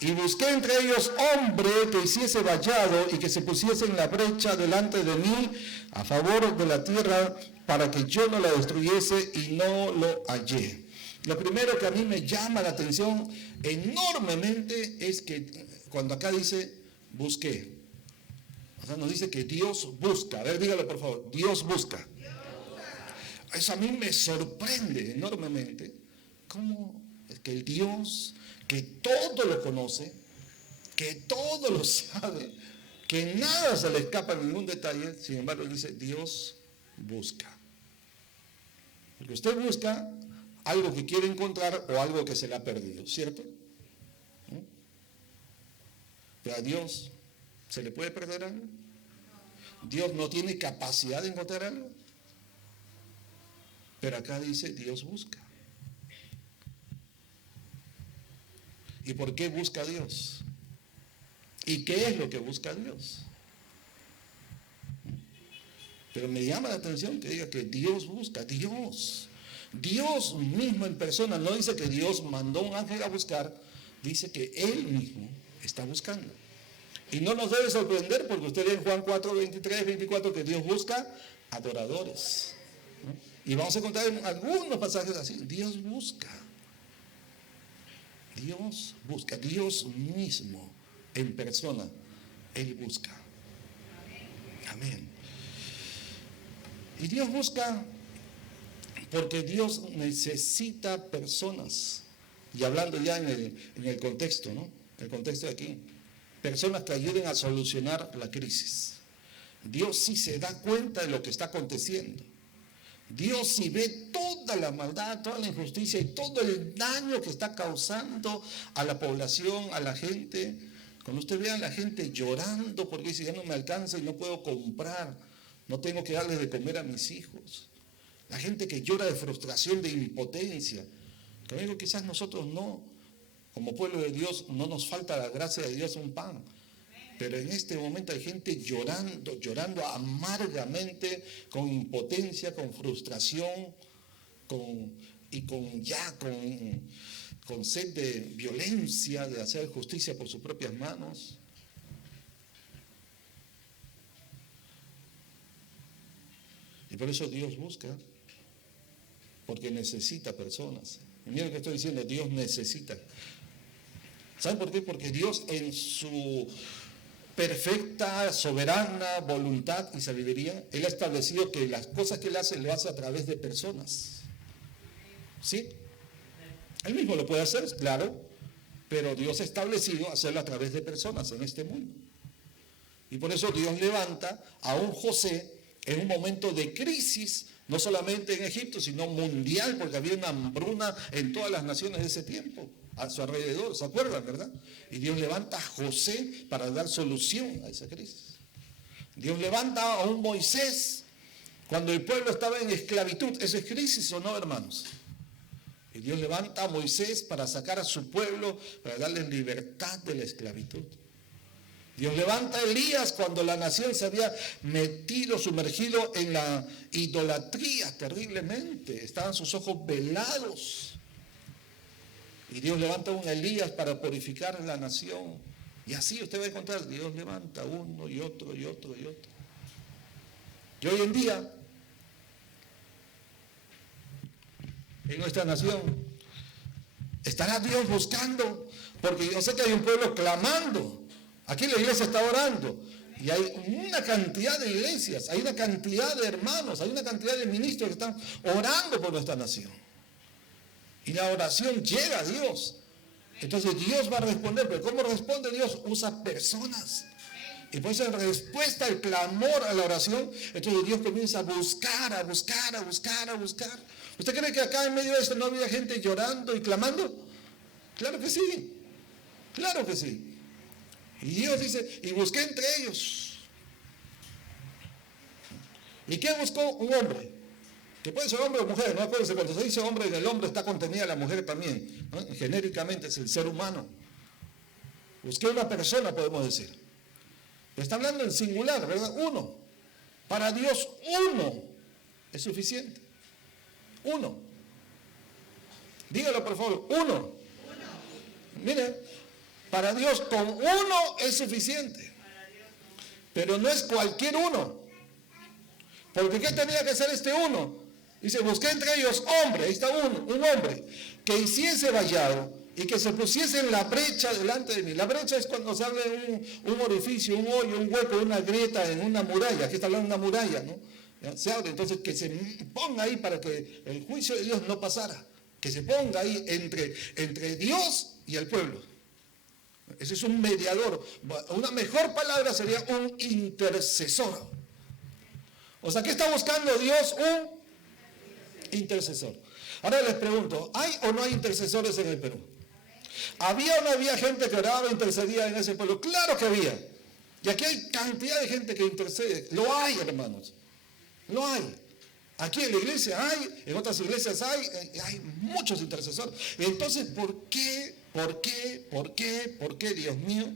Y busqué entre ellos hombre que hiciese vallado y que se pusiese en la brecha delante de mí a favor de la tierra para que yo no la destruyese, y no lo hallé. Lo primero que a mí me llama la atención enormemente es que cuando acá dice busqué, o sea, nos dice que Dios busca. A ver, dígalo por favor, Dios busca. Eso a mí me sorprende enormemente. ¿Cómo es que el Dios que todo lo conoce, que todo lo sabe, que nada se le escapa en ningún detalle, sin embargo dice Dios busca? Porque usted busca algo que quiere encontrar o algo que se le ha perdido, ¿cierto? ¿No? Pero a Dios ¿se le puede perder algo? Dios no tiene capacidad de encontrar algo. Pero acá dice Dios busca. ¿Y por qué busca a Dios? ¿Y qué es lo que busca Dios? Pero me llama la atención que diga que Dios busca. Dios Dios mismo en persona, no dice que Dios mandó un ángel a buscar, dice que Él mismo está buscando. Y no nos debe sorprender porque usted ve en Juan 4, 23, 24 que Dios busca adoradores, ¿no? Y vamos a encontrar en algunos pasajes así, Dios busca, Dios mismo en persona, Él busca. Amén. Y Dios busca porque Dios necesita personas. Y hablando ya en el contexto, ¿no? El contexto de aquí. Personas que ayuden a solucionar la crisis. Dios sí se da cuenta de lo que está aconteciendo. Dios sí ve toda la maldad, toda la injusticia y todo el daño que está causando a la población, a la gente. Cuando usted ve a la gente llorando porque dice, ya no me alcanza y no puedo comprar, no tengo que darle de comer a mis hijos. La gente que llora de frustración, de impotencia. Conmigo quizás nosotros no, como pueblo de Dios, no nos falta la gracia de Dios un pan. Pero en este momento hay gente llorando amargamente, con impotencia, con frustración, con sed de violencia, de hacer justicia por sus propias manos. Y por eso Dios busca, porque necesita personas. Y miren lo que estoy diciendo, Dios necesita. ¿Saben por qué? Porque Dios en su perfecta, soberana voluntad y sabiduría, Él ha establecido que las cosas que Él hace, lo hace a través de personas. ¿Sí? Él mismo lo puede hacer, claro, pero Dios ha establecido hacerlo a través de personas en este mundo. Y por eso Dios levanta a un José en un momento de crisis, no solamente en Egipto, sino mundial, porque había una hambruna en todas las naciones de ese tiempo, a su alrededor, ¿se acuerdan, verdad? Y Dios levanta a José para dar solución a esa crisis. Dios levanta a un Moisés cuando el pueblo estaba en esclavitud. ¿Eso es crisis o no, hermanos? Y Dios levanta a Moisés para sacar a su pueblo, para darles libertad de la esclavitud. Dios levanta a Elías cuando la nación se había sumergido en la idolatría terriblemente. Estaban sus ojos velados. Y Dios levanta a un Elías para purificar la nación. Y así usted va a encontrar, Dios levanta uno y otro y otro y otro. Y hoy en día, en nuestra nación, estará Dios buscando, porque yo sé que hay un pueblo clamando. Aquí la iglesia está orando. Y hay una cantidad de iglesias, hay una cantidad de hermanos, hay una cantidad de ministros que están orando por nuestra nación. Y la oración llega a Dios. Entonces Dios va a responder. Pero ¿cómo responde Dios? Usa personas. Y por eso en respuesta al clamor a la oración, entonces Dios comienza a buscar, a buscar, a buscar, a buscar. ¿Usted cree que acá en medio de eso no había gente llorando y clamando? Claro que sí. Claro que sí. Y Dios dice, y busqué entre ellos. ¿Y qué buscó? Un hombre. Que puede ser hombre o mujer, no acuérdense, cuando se dice hombre, en el hombre está contenida la mujer también, ¿no? Genéricamente es el ser humano. Busqué una persona, podemos decir. Pero está hablando en singular, ¿verdad? Uno. Para Dios, uno es suficiente. Uno. Dígalo, por favor, uno. Mire, para Dios con uno es suficiente. Pero no es cualquier uno. Porque ¿qué tenía que hacer este uno? Dice, busqué entre ellos hombre, ahí está un hombre, que hiciese vallado y que se pusiese en la brecha delante de mí. La brecha es cuando se habla de un orificio, un hoyo, un hueco, una grieta en una muralla. Aquí está hablando de una muralla, ¿no? ¿Ya? Se abre, entonces que se ponga ahí para que el juicio de Dios no pasara. Que se ponga ahí entre Dios y el pueblo. Ese es un mediador. Una mejor palabra sería un intercesor. O sea, ¿qué está buscando Dios? Un intercesor. Ahora les pregunto, ¿hay o no hay intercesores en el Perú? ¿Había o no había gente que oraba e intercedía en ese pueblo? Claro que había. Y aquí hay cantidad de gente que intercede. Lo hay, hermanos. Lo hay. Aquí en la iglesia hay, en otras iglesias hay muchos intercesores. Entonces, ¿por qué, Dios mío,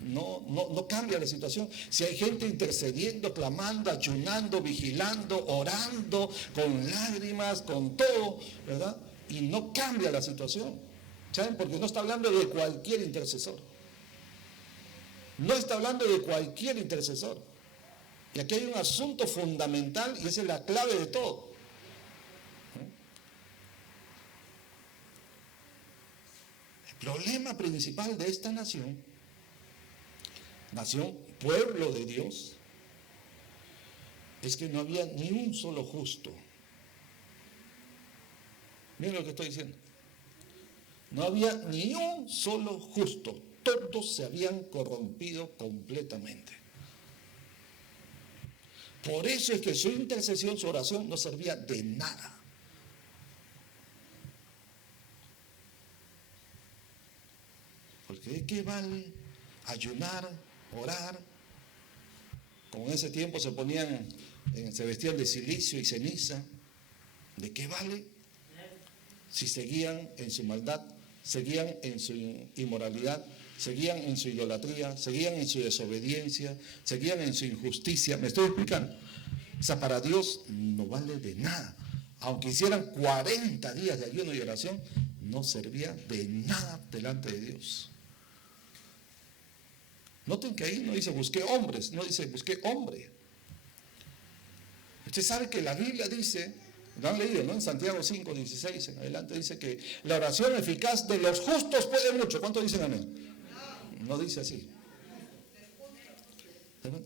no cambia la situación. Si hay gente intercediendo, clamando, ayunando, vigilando, orando, con lágrimas, con todo, ¿verdad? Y no cambia la situación. ¿Saben? Porque no está hablando de cualquier intercesor. No está hablando de cualquier intercesor. Y aquí hay un asunto fundamental y esa es la clave de todo. El problema principal de esta nación, pueblo de Dios, es que no había ni un solo justo. Miren lo que estoy diciendo. No había ni un solo justo. Todos se habían corrompido completamente. Por eso es que su intercesión, su oración no servía de nada. Porque ¿de qué vale ayunar, orar? Como en ese tiempo se vestían de silicio y ceniza. ¿De qué vale? Si seguían en su maldad, seguían en su inmoralidad, seguían en su idolatría, seguían en su desobediencia, seguían en su injusticia. ¿Me estoy explicando? O sea, para Dios no vale de nada. Aunque hicieran 40 días de ayuno y oración, no servía de nada delante de Dios. Noten que ahí no dice busqué hombres, no dice busqué hombre. Usted sabe que la Biblia dice, lo han leído, ¿no? En Santiago 5, 16 en adelante dice que la oración eficaz de los justos puede mucho. ¿Cuántos dicen amén? No dice así.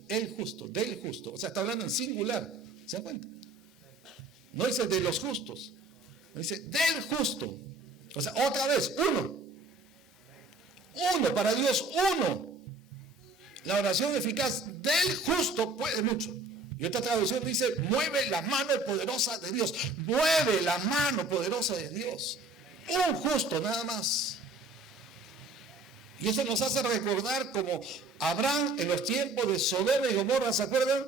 El justo, del justo. O sea, está hablando en singular. ¿Se dan cuenta? No dice de los justos. Dice del justo. O sea, otra vez, uno. Uno, para Dios, uno. La oración eficaz del justo puede mucho. Y otra traducción dice, mueve la mano poderosa de Dios. Mueve la mano poderosa de Dios. Un justo nada más. Y eso nos hace recordar como Abraham en los tiempos de Sodoma y Gomorra, ¿se acuerdan?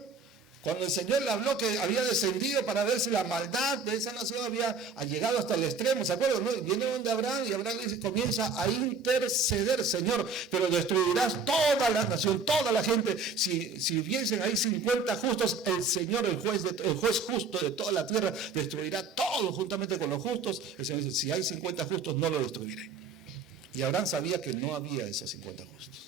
Cuando el Señor le habló que había descendido para ver si la maldad de esa nación había llegado hasta el extremo, ¿se acuerdan? ¿No? Viene donde Abraham y Abraham comienza a interceder, Señor, pero destruirás toda la nación, toda la gente. Si hubiesen ahí 50 justos, el Señor, el juez justo de toda la tierra, destruirá todo juntamente con los justos. El Señor dice, si hay 50 justos, no lo destruiré. Y Abraham sabía que no había esos 50 justos.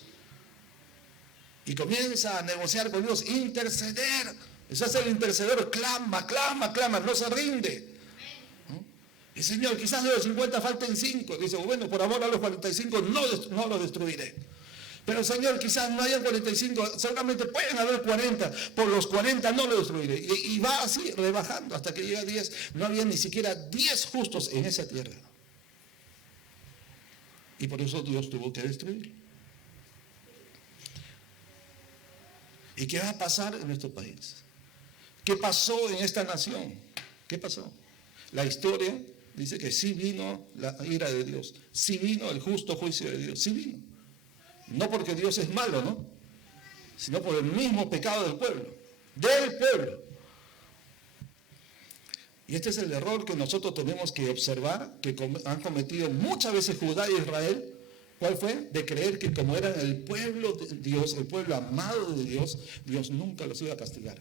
Y comienza a negociar con Dios, interceder. Eso es el intercedor, clama, clama, clama, no se rinde. Y Señor, quizás de los 50 falten 5. Dice, bueno, por amor a los 45 no los destruiré. Pero Señor, quizás no hayan 45, seguramente pueden haber 40. Por los 40 no lo destruiré. Y va así, rebajando, hasta que llega a 10. No había ni siquiera 10 justos en esa tierra. Y por eso Dios tuvo que destruir. ¿Y qué va a pasar en nuestro país? ¿Qué pasó en esta nación? ¿Qué pasó? La historia dice que sí vino la ira de Dios, sí vino el justo juicio de Dios, sí vino. No porque Dios es malo, ¿no? Sino por el mismo pecado del pueblo, del pueblo. Y este es el error que nosotros tenemos que observar, que han cometido muchas veces Judá y Israel. ¿Cuál fue? De creer que como eran el pueblo de Dios, el pueblo amado de Dios, Dios nunca los iba a castigar.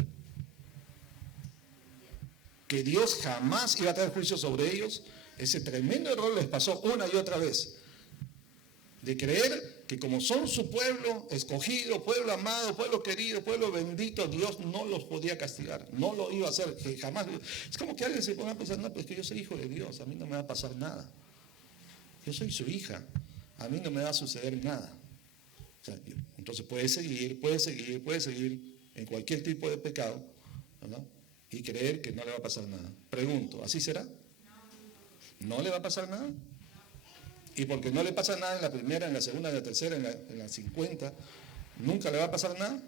Que Dios jamás iba a traer juicio sobre ellos. Ese tremendo error les pasó una y otra vez. De creer que como son su pueblo escogido, pueblo amado, pueblo querido, pueblo bendito, Dios no los podía castigar, no lo iba a hacer, que jamás. Es como que alguien se ponga a pensar, no, pues que yo soy hijo de Dios, a mí no me va a pasar nada. Yo soy su hija, a mí no me va a suceder nada. O sea, entonces puede seguir en cualquier tipo de pecado, ¿verdad? Y creer que no le va a pasar nada. Pregunto, ¿así será? ¿No le va a pasar nada? Y porque no le pasa nada en la primera, en la segunda, en la tercera, en la 50, ¿nunca le va a pasar nada?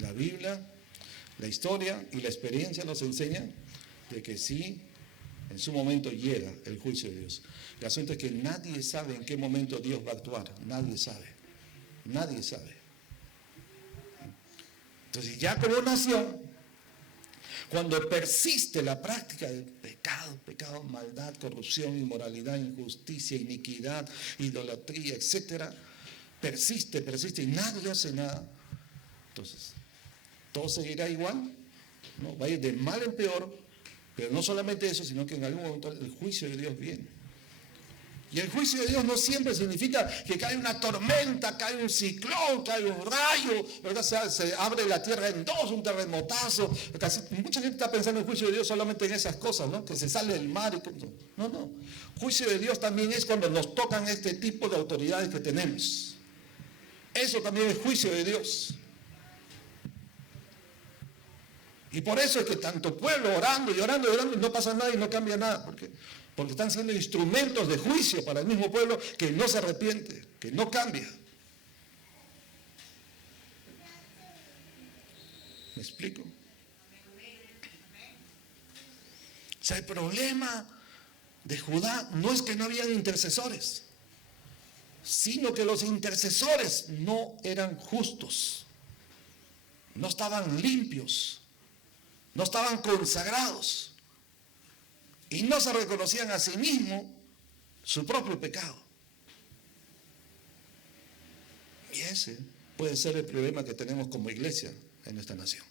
La Biblia, la historia y la experiencia nos enseñan de que sí, en su momento llega el juicio de Dios. El asunto es que nadie sabe en qué momento Dios va a actuar. Nadie sabe. Nadie sabe. Entonces ya como nación, cuando persiste la práctica del pecado, maldad, corrupción, inmoralidad, injusticia, iniquidad, idolatría, etc., persiste y nadie hace nada, entonces todo seguirá igual, ¿no? Va a ir de mal en peor, pero no solamente eso, sino que en algún momento el juicio de Dios viene. Y el juicio de Dios no siempre significa que cae una tormenta, cae un ciclón, cae un rayo, ¿verdad? Se abre la tierra en dos, un terremotazo. Mucha gente está pensando en el juicio de Dios solamente en esas cosas, ¿no? Que se sale el mar. No. Juicio de Dios también es cuando nos tocan este tipo de autoridades que tenemos. Eso también es juicio de Dios. Y por eso es que tanto pueblo orando y no pasa nada y no cambia nada. Porque están siendo instrumentos de juicio para el mismo pueblo que no se arrepiente, que no cambia. ¿Me explico? O sea, el problema de Judá no es que no habían intercesores, sino que los intercesores no eran justos, no estaban limpios, no estaban consagrados. Y no se reconocían a sí mismos su propio pecado. Y ese puede ser el problema que tenemos como iglesia en esta nación.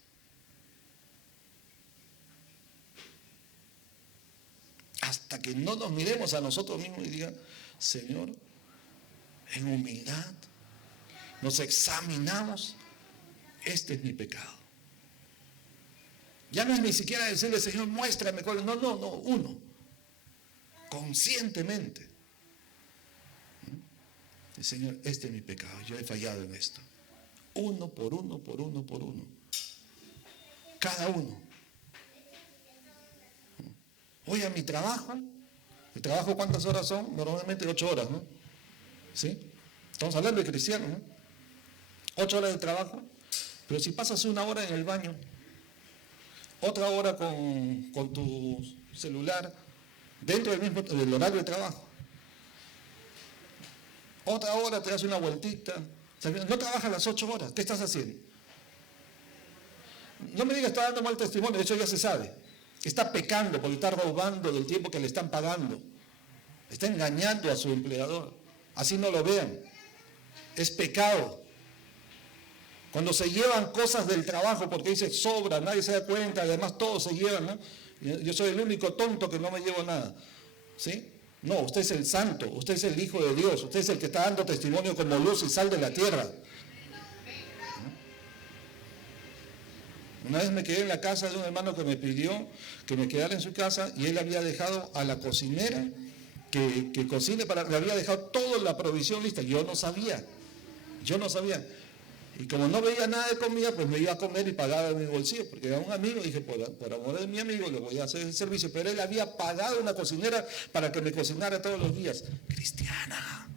Hasta que no nos miremos a nosotros mismos y digan, Señor, en humildad nos examinamos, este es mi pecado. Ya no es ni siquiera decirle, Señor, muéstrame cuál. No, uno. Conscientemente. El Señor, este es mi pecado, yo he fallado en esto. Uno por uno. Cada uno. Voy a mi trabajo. ¿El trabajo cuántas horas son? Normalmente 8 horas, ¿no? ¿Sí? Estamos hablando de cristianos, ¿no? 8 horas de trabajo. Pero si pasas 1 hora en el baño, otra hora con tu celular, dentro del horario de trabajo. Otra hora te das una vueltita. No trabajas las 8 horas. ¿Qué estás haciendo? No me digas que está dando mal testimonio, eso ya se sabe. Está pecando porque está robando del tiempo que le están pagando. Está engañando a su empleador. Así no lo vean. Es pecado. Cuando se llevan cosas del trabajo porque dice sobra, nadie se da cuenta, además todos se llevan, ¿no? Yo soy el único tonto que no me llevo nada. ¿Sí? No, usted es el santo, usted es el Hijo de Dios, usted es el que está dando testimonio como luz y sal de la tierra. ¿No? Una vez me quedé en la casa de un hermano que me pidió que me quedara en su casa y él había dejado a la cocinera que cocine, le había dejado toda la provisión lista. Yo no sabía. Y como no veía nada de comida, pues me iba a comer y pagaba de mi bolsillo, porque era un amigo, y dije, por amor de mi amigo, le voy a hacer el servicio. Pero él había pagado una cocinera para que me cocinara todos los días. Cristiana.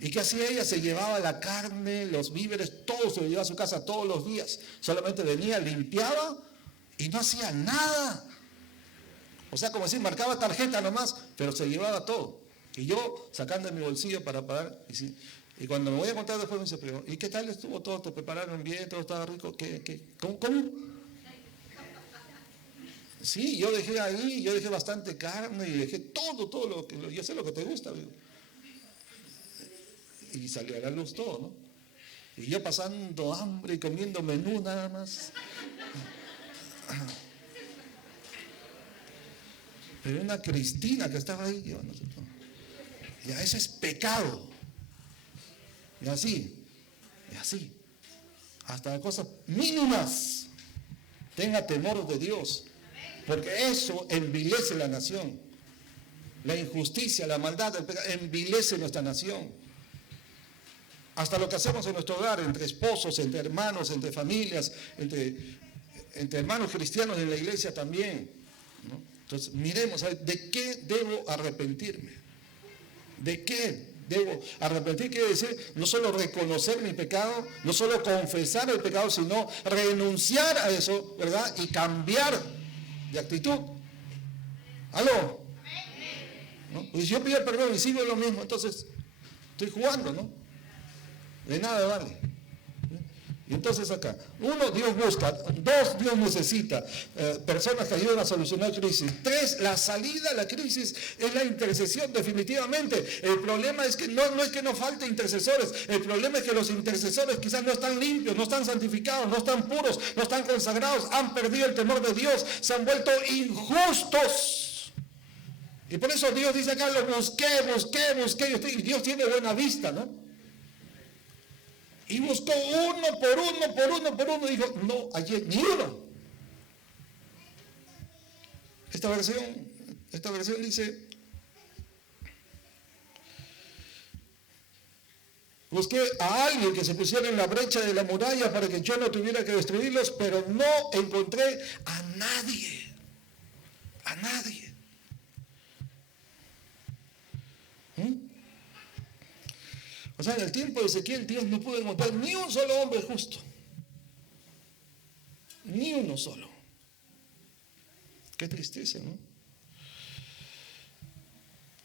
¿Y qué hacía ella? Se llevaba la carne, los víveres, todo se lo llevaba a su casa todos los días. Solamente venía, limpiaba y no hacía nada. O sea, como decir, marcaba tarjeta nomás, pero se llevaba todo. Y yo sacando de mi bolsillo para pagar, y cuando me voy a contar después me dice, pero ¿y qué tal estuvo todo? ¿Te prepararon bien? ¿Todo estaba rico? ¿Cómo? Sí, yo dejé bastante carne y dejé todo lo que yo sé lo que te gusta. Digo. Y salió a la luz todo, ¿no? Y yo pasando hambre y comiendo menú nada más. Pero una Cristina que estaba ahí, yo no sé. Ya ese es pecado. Y así, hasta cosas mínimas, tenga temor de Dios, porque eso envilece la nación. La injusticia, la maldad, el pecado, envilece nuestra nación. Hasta lo que hacemos en nuestro hogar, entre esposos, entre hermanos, entre familias, entre hermanos cristianos en la iglesia también, ¿no? Entonces, miremos, ¿de qué debo arrepentirme? ¿De qué debo arrepentir? Quiere decir, no solo reconocer mi pecado, no solo confesar el pecado, sino renunciar a eso, ¿verdad? Y cambiar de actitud. ¿Aló? ¿No? Pues yo pido perdón y sigo lo mismo, entonces estoy jugando, ¿no? De nada vale. Y entonces acá, uno, Dios busca; dos, Dios necesita personas que ayuden a solucionar crisis; tres, la salida a la crisis es la intercesión, definitivamente. El problema es que no es que no falte intercesores, el problema es que los intercesores quizás no están limpios, no están santificados, no están puros, no están consagrados, han perdido el temor de Dios, se han vuelto injustos. Y por eso Dios dice acá, lo busqué. Y Dios tiene buena vista, ¿no? Y buscó uno por uno, y dijo, no hallé ni uno. Esta versión dice, busqué a alguien que se pusiera en la brecha de la muralla para que yo no tuviera que destruirlos, pero no encontré a nadie. A nadie. O sea, en el tiempo de Ezequiel, Dios no pudo encontrar ni un solo hombre justo. Ni uno solo. Qué tristeza, ¿no?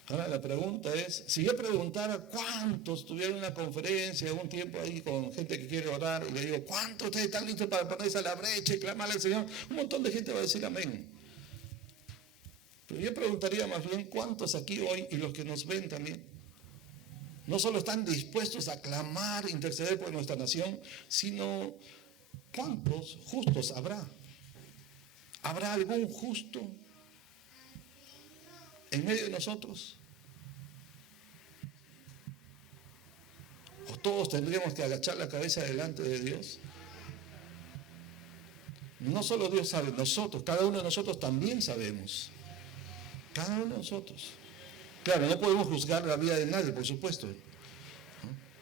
Ahora la pregunta es, si yo preguntara cuántos tuvieron una conferencia, un tiempo ahí con gente que quiere orar, y le digo, ¿cuántos ustedes están listos para ponerse a la brecha y clamarle al Señor? Un montón de gente va a decir amén. Pero yo preguntaría más bien, ¿cuántos aquí hoy, y los que nos ven también, no solo están dispuestos a clamar, interceder por nuestra nación, sino cuántos justos habrá? ¿Habrá algún justo en medio de nosotros? ¿O todos tendríamos que agachar la cabeza delante de Dios? No solo Dios sabe, nosotros, cada uno de nosotros también sabemos. Cada uno de nosotros. Claro, no podemos juzgar la vida de nadie, por supuesto. ¿No?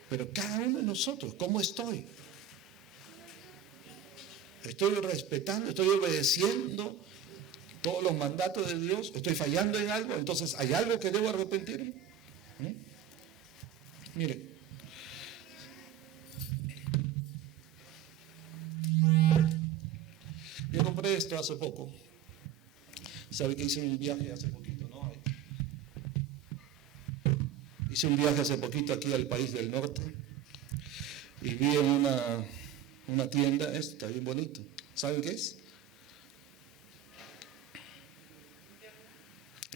Pero cada uno de nosotros, ¿cómo estoy? ¿Estoy respetando, estoy obedeciendo todos los mandatos de Dios? ¿Estoy fallando en algo? Entonces, ¿hay algo que debo arrepentirme? Mire. Yo compré esto hace poco. ¿Sabe que hice un viaje hace poquito, no? Hice un viaje hace poquito aquí al país del norte y vi en una tienda, esto está bien bonito. ¿Saben qué es?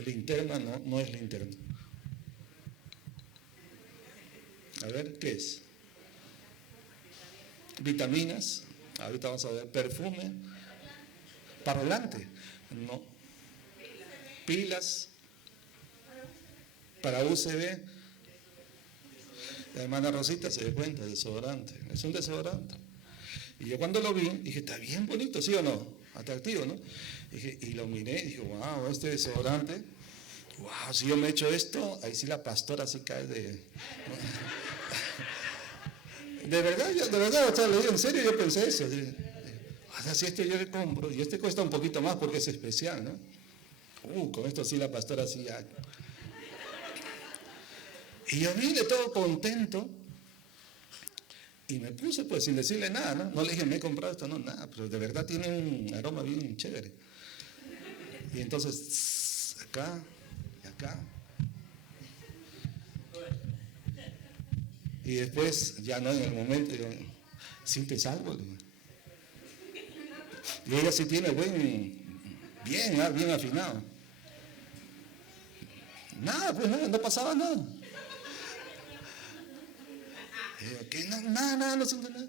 Linterna, no es linterna. A ver, ¿qué es? Vitaminas, ahorita vamos a ver, perfume, parlante, no, pilas, para USB. La hermana Rosita se dio cuenta, desodorante, es un desodorante. Y yo cuando lo vi, dije, está bien bonito, ¿sí o no? Atractivo, ¿no? Y lo miré y dije, wow, este desodorante, wow, si yo me echo esto, ahí sí la pastora sí cae de... De verdad, o sea, lo digo en serio, yo pensé eso. O sea, si este yo le compro, y este cuesta un poquito más porque es especial, ¿no? Con esto sí la pastora sí ya... Y yo vine todo contento y me puse pues sin decirle nada, ¿no? No le dije, me he comprado esto, no, nada, pero de verdad tiene un aroma bien chévere. Y entonces, acá y acá. Y después, ya no en el momento, yo, ¿sientes algo? Y ella sí tiene bien afinado. Nada, pues no pasaba nada. Que nada, no siento nada.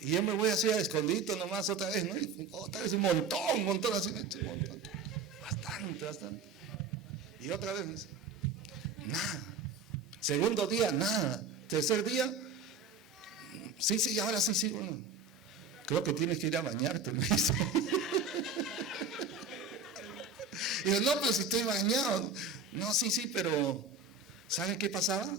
Y yo me voy así a escondido nomás otra vez, ¿no? Y otra vez un montón, así, un montón. Bastante. Y otra vez, nada. Segundo día, nada. Tercer día, sí, ahora sí, bueno. Creo que tienes que ir a bañarte, me dice. Y yo, no, pero si estoy bañado. No, sí, pero ¿saben qué pasaba?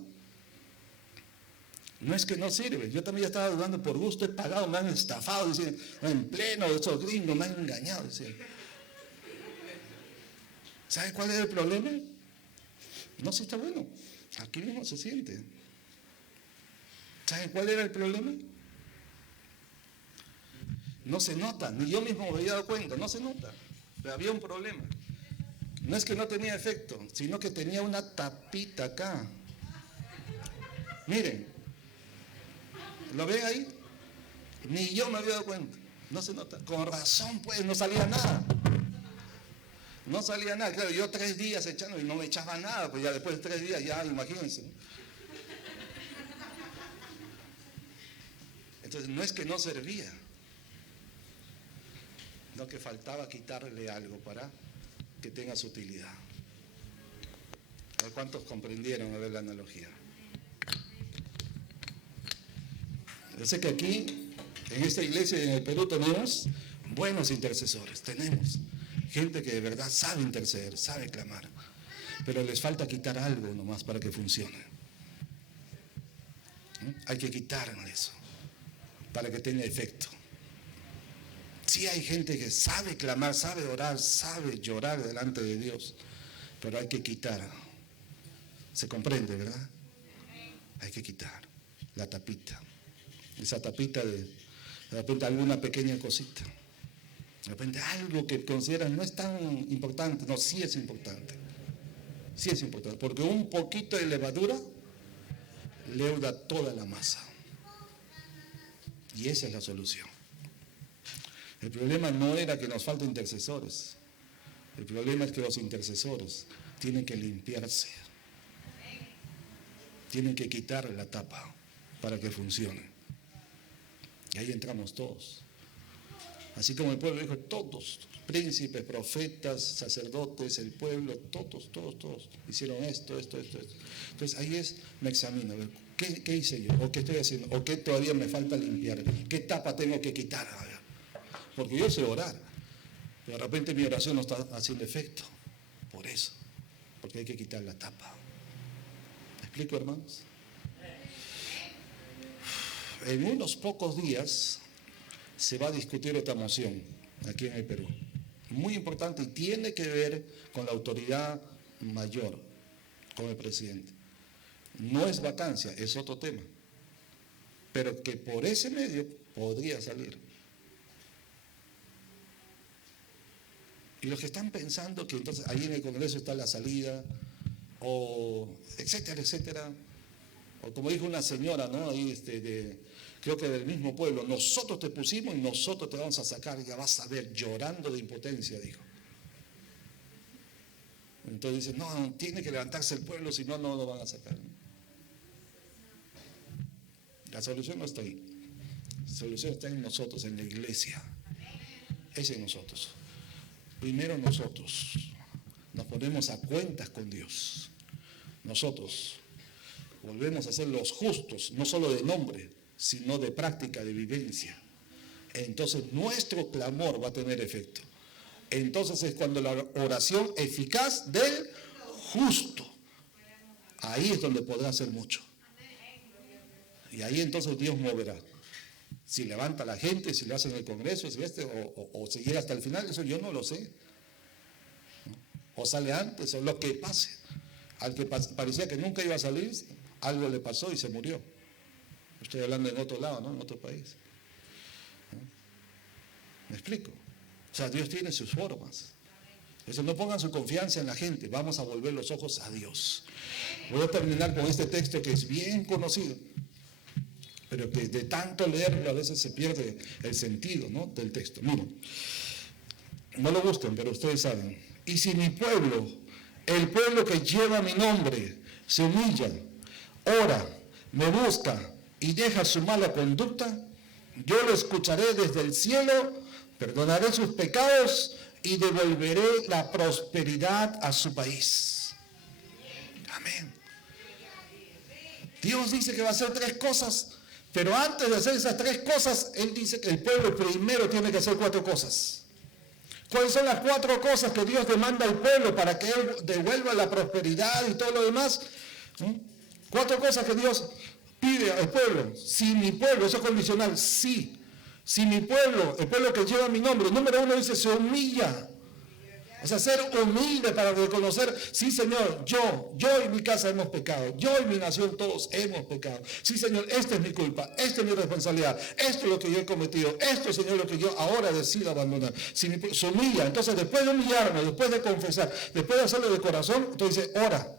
No es que no sirve, yo también ya estaba dudando por gusto, he pagado, me han estafado, decían, en pleno, esos gringos me han engañado, decían. ¿Sabe cuál es el problema? No, sí está bueno, aquí mismo se siente. ¿Saben cuál era el problema? No se nota, ni yo mismo me había dado cuenta, no se nota, pero había un problema. No es que no tenía efecto, sino que tenía una tapita acá. Miren. ¿Lo ven ahí? Ni yo me había dado cuenta. No se nota. Con razón, pues, no salía nada. No salía nada. Claro, yo 3 días echando y no me echaba nada. Pues ya después de 3 días, ya imagínense. Entonces, no es que no servía. No, que faltaba quitarle algo para que tenga su utilidad. A ver cuántos comprendieron a ver la analogía. Yo sé que aquí, en esta iglesia y en el Perú, tenemos buenos intercesores. Tenemos gente que de verdad sabe interceder, sabe clamar. Pero les falta quitar algo nomás para que funcione. Hay que quitarle eso para que tenga efecto. Sí hay gente que sabe clamar, sabe orar, sabe llorar delante de Dios, pero hay que quitar. ¿Se comprende, verdad? Hay que quitar la tapita. Esa tapita de repente alguna pequeña cosita. De repente algo que consideran no es tan importante. No, sí es importante. Sí es importante, porque un poquito de levadura leuda toda la masa. Y esa es la solución. El problema no era que nos falten intercesores. El problema es que los intercesores tienen que limpiarse. Tienen que quitar la tapa para que funcione. Y ahí entramos todos. Así como el pueblo dijo, todos, príncipes, profetas, sacerdotes, el pueblo, todos, hicieron esto. Entonces ahí me examino, a ver, ¿qué hice yo? ¿O qué estoy haciendo? ¿O qué todavía me falta limpiar? ¿Qué tapa tengo que quitar? A ver, porque yo sé orar, pero de repente mi oración no está haciendo efecto. Por eso, porque hay que quitar la tapa. ¿Me explico, hermanos? En unos pocos días se va a discutir esta moción aquí en el Perú. Muy importante y tiene que ver con la autoridad mayor, con el presidente. No es vacancia, es otro tema. Pero que por ese medio podría salir. Y los que están pensando que entonces ahí en el Congreso está la salida, o etcétera, o como dijo una señora, ¿no? Ahí creo que del mismo pueblo, nosotros te pusimos y nosotros te vamos a sacar, ya vas a ver, llorando de impotencia, dijo. Entonces dice, no, tiene que levantarse el pueblo, si no, no lo van a sacar. La solución no está ahí. La solución está en nosotros, en la iglesia. Es en nosotros. Primero nosotros nos ponemos a cuentas con Dios. Nosotros volvemos a ser los justos, no solo de nombre, sino de práctica, de vivencia. Entonces nuestro clamor va a tener efecto. Entonces es cuando la oración eficaz del justo. Ahí es donde podrá hacer mucho. Y ahí entonces Dios moverá. Si levanta a la gente, si lo hace en el Congreso, si o si llega hasta el final, eso yo no lo sé. O sale antes, o lo que pase. Al que parecía que nunca iba a salir, algo le pasó y se murió. Estoy hablando en otro lado, ¿no? En otro país. ¿Me explico? O sea, Dios tiene sus formas. Entonces no pongan su confianza en la gente, vamos a volver los ojos a Dios. Voy a terminar con este texto que es bien conocido, pero que de tanto leerlo a veces se pierde el sentido, ¿no? Del texto. Miren, no lo busquen, pero ustedes saben. Y si mi pueblo, el pueblo que lleva mi nombre, se humilla, ora, me busca y deja su mala conducta, yo lo escucharé desde el cielo, perdonaré sus pecados y devolveré la prosperidad a su país. Amén. Dios dice que va a hacer 3 cosas, pero antes de hacer esas 3 cosas, Él dice que el pueblo primero tiene que hacer 4 cosas. ¿Cuáles son las 4 cosas que Dios demanda al pueblo para que Él devuelva la prosperidad y todo lo demás? 4 cosas que Dios pide al pueblo. Si mi pueblo, eso es condicional, sí. Si mi pueblo, el pueblo que lleva mi nombre, número 1 dice, se humilla. O sea, ser humilde para reconocer, sí Señor, yo y mi casa hemos pecado, yo y mi nación todos hemos pecado. Sí Señor, esta es mi culpa, esta es mi responsabilidad, esto es lo que yo he cometido, esto Señor lo que yo ahora decido abandonar. Si se humilla, entonces después de humillarme, después de confesar, después de hacerlo de corazón, entonces ora.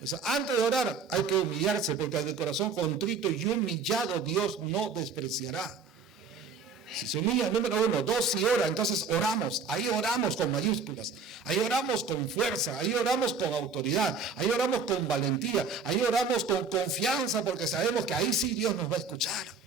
O sea, antes de orar hay que humillarse, porque de corazón contrito y humillado Dios no despreciará. Si se humilla, número 1. 2, si ora, entonces oramos. Ahí oramos con mayúsculas. Ahí oramos con fuerza. Ahí oramos con autoridad. Ahí oramos con valentía. Ahí oramos con confianza porque sabemos que ahí sí Dios nos va a escuchar.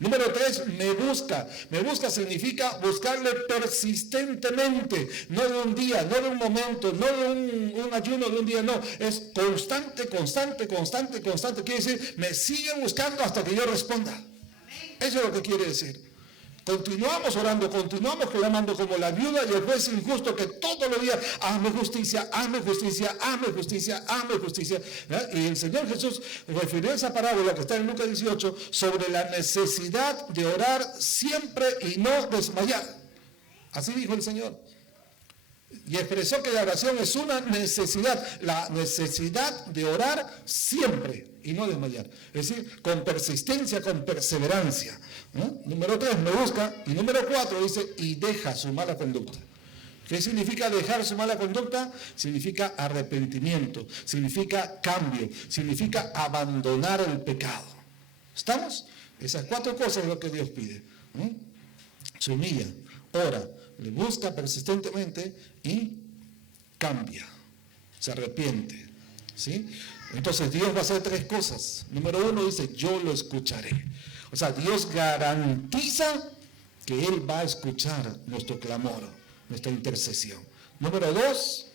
Número 3, me busca. Me busca significa buscarle persistentemente. No de un día, no de un momento, no de un ayuno de un día, no. Es constante, constante, constante, constante. Quiere decir, me sigue buscando hasta que yo responda. Eso es lo que quiere decir. Continuamos orando, continuamos clamando como la viuda y el juez injusto que todos los días, hazme justicia, hazme justicia, hazme justicia, hazme justicia. ¿Verdad? Y el Señor Jesús refirió esa parábola que está en Lucas 18 sobre la necesidad de orar siempre y no desmayar. Así dijo el Señor. Y expresó que la oración es una necesidad, la necesidad de orar siempre y no desmayar. Es decir, con persistencia, con perseverancia. ¿No? Número 3, me busca. Y número 4 dice, y deja su mala conducta. ¿Qué significa dejar su mala conducta? Significa arrepentimiento, significa cambio, significa abandonar el pecado. ¿Estamos? Esas 4 cosas es lo que Dios pide. Se humilla, ora, le busca persistentemente y cambia, se arrepiente. ¿Sí? Entonces Dios va a hacer 3 cosas. Número 1 dice, yo lo escucharé. O sea, Dios garantiza que Él va a escuchar nuestro clamor, nuestra intercesión. Número 2,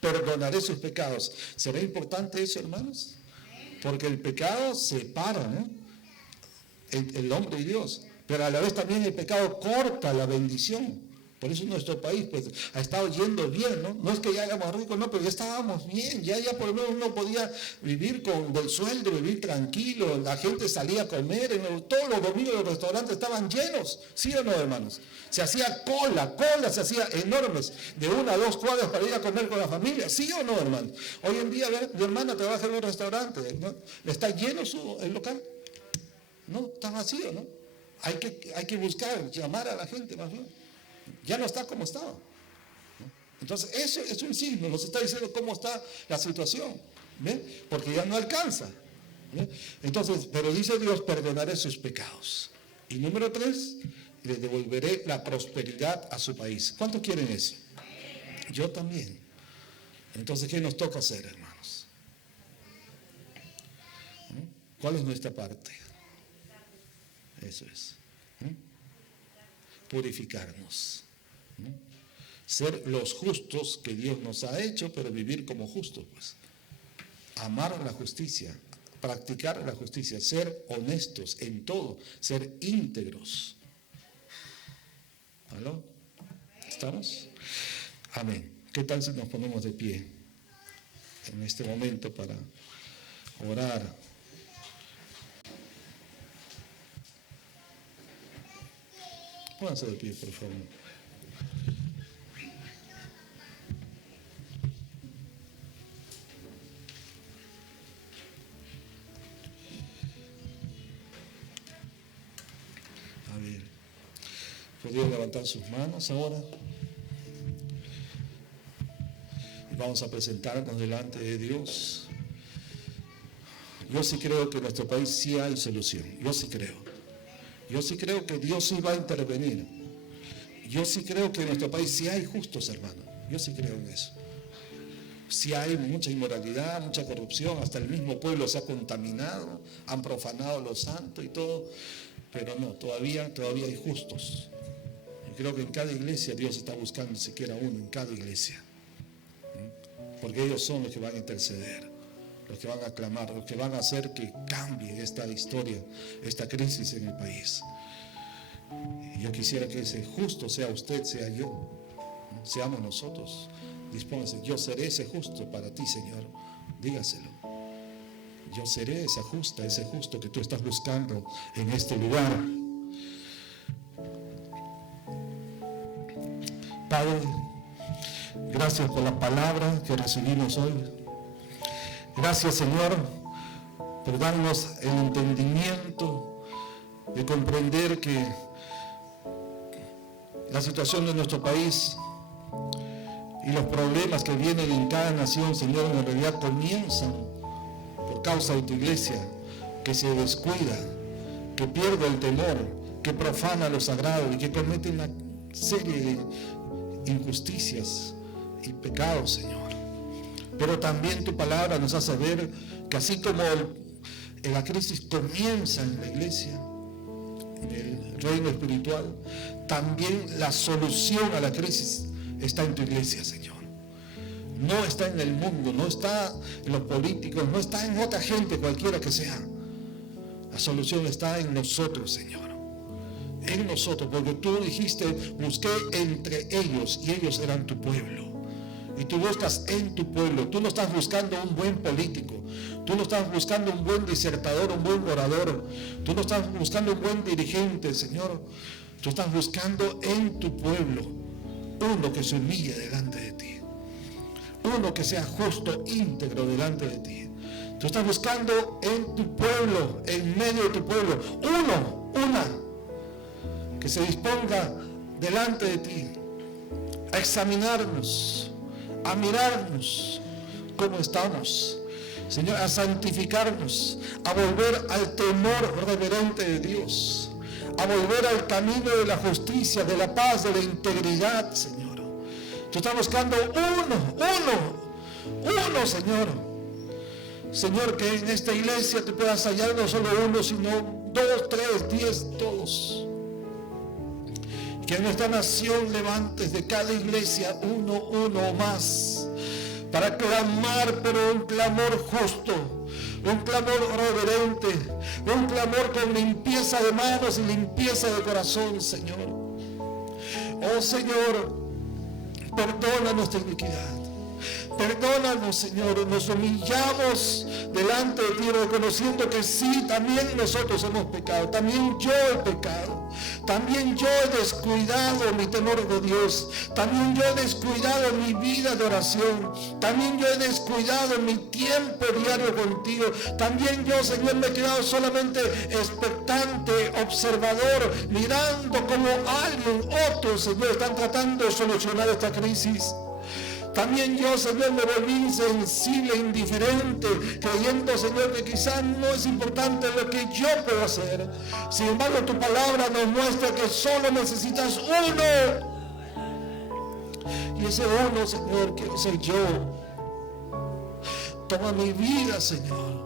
perdonaré sus pecados. ¿Será importante eso, hermanos? Porque el pecado separa, ¿no? el hombre y Dios. Pero a la vez también el pecado corta la bendición. Por eso nuestro país pues ha estado yendo bien, ¿no? No es que ya éramos ricos, no, pero ya estábamos bien, ya por lo menos uno podía vivir con del sueldo, vivir tranquilo, la gente salía a comer, todos los domingos los restaurantes estaban llenos, ¿sí o no, hermanos? Se hacía cola se hacía enormes, de 1 a 2 cuadras para ir a comer con la familia, ¿sí o no, hermanos? Hoy en día, mi hermana trabaja en un restaurante, ¿no? ¿Está lleno el local? No, está vacío, ¿no? Hay que buscar, llamar a la gente más bien. Ya no está como estaba. Entonces, eso es un signo, nos está diciendo cómo está la situación. ¿Ven? Porque ya no alcanza. ¿Ven? Entonces, pero dice Dios, perdonaré sus pecados. Y número 3, le devolveré la prosperidad a su país. ¿Cuántos quieren eso? Yo también. Entonces, ¿qué nos toca hacer, hermanos? ¿Cuál es nuestra parte? Eso es. Purificarnos, ¿no? Ser los justos que Dios nos ha hecho, pero vivir como justos, pues. Amar la justicia, practicar la justicia, ser honestos en todo, ser íntegros. ¿Aló? ¿Estamos? Amén. ¿Qué tal si nos ponemos de pie en este momento para orar? Pónganse de pie, por favor. A ver, ¿podrían levantar sus manos ahora? Y vamos a presentarnos delante de Dios. Yo sí creo que en nuestro país sí hay solución. Yo sí creo. Yo sí creo que Dios sí va a intervenir. Yo sí creo que en nuestro país sí hay justos, hermano. Yo sí creo en eso. Sí hay mucha inmoralidad, mucha corrupción, hasta el mismo pueblo se ha contaminado, han profanado lo santo y todo, pero no, todavía hay justos. Y creo que en cada iglesia Dios está buscando siquiera uno, en cada iglesia. Porque ellos son los que van a interceder, los que van a clamar, los que van a hacer que cambie esta historia, esta crisis en el país. Y yo quisiera que ese justo sea usted, sea yo, seamos nosotros. Dispóngase, yo seré ese justo para ti, Señor. Dígaselo. Yo seré esa justa, ese justo que tú estás buscando en este lugar. Padre, gracias por la palabra que recibimos hoy. Gracias, Señor, por darnos el entendimiento de comprender que la situación de nuestro país y los problemas que vienen en cada nación, Señor, en realidad comienzan por causa de tu iglesia, que se descuida, que pierde el temor, que profana lo sagrado y que comete una serie de injusticias y pecados, Señor. Pero también tu palabra nos hace ver que así como la crisis comienza en la iglesia, en el reino espiritual, también la solución a la crisis está en tu iglesia, Señor. No está en el mundo, no está en los políticos, no está en otra gente, cualquiera que sea. La solución está en nosotros, Señor. En nosotros, porque tú dijiste, busqué entre ellos y ellos eran tu pueblo. Y tú buscas en tu pueblo. Tú no estás buscando un buen político. Tú no estás buscando un buen disertador, un buen orador. Tú no estás buscando un buen dirigente, Señor. Tú estás buscando en tu pueblo uno que se humille delante de ti. Uno que sea justo, íntegro delante de ti. Tú estás buscando en tu pueblo, en medio de tu pueblo, una que se disponga delante de ti a examinarnos, a mirarnos cómo estamos, Señor, a santificarnos, a volver al temor reverente de Dios, a volver al camino de la justicia, de la paz, de la integridad, Señor. Tú estás buscando uno, Señor. Señor, que en esta iglesia te puedas hallar no solo uno, sino 2, 3, 10, todos. Que en nuestra nación levantes de cada iglesia uno más, para clamar, pero un clamor justo, un clamor reverente, un clamor con limpieza de manos y limpieza de corazón, Señor. Oh Señor, perdona nuestra iniquidad. Perdónanos, Señor, nos humillamos delante de ti, reconociendo que sí, también nosotros hemos pecado, también yo he pecado, también yo he descuidado mi temor de Dios, también yo he descuidado mi vida de oración, también yo he descuidado mi tiempo diario contigo, también yo, Señor, me he quedado solamente expectante, observador, mirando como alguien, otros, Señor, están tratando de solucionar esta crisis. También yo, Señor, me volví insensible, indiferente, creyendo, Señor, que quizás no es importante lo que yo puedo hacer. Sin embargo, tu palabra nos muestra que solo necesitas uno. Y ese uno, Señor, quiero ser yo. Toma mi vida, Señor.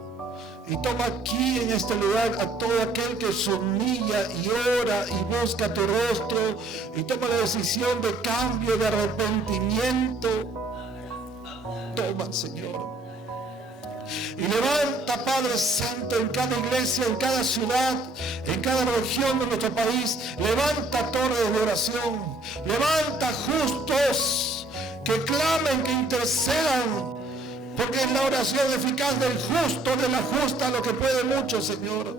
Y toma aquí en este lugar a todo aquel que se humilla y ora y busca tu rostro y toma la decisión de cambio, de arrepentimiento. Toma, Señor. Y levanta, Padre Santo, en cada iglesia, en cada ciudad, en cada región de nuestro país. Levanta torres de oración. Levanta justos que clamen, que intercedan. Porque es la oración eficaz del justo, de la justa, lo que puede mucho, Señor.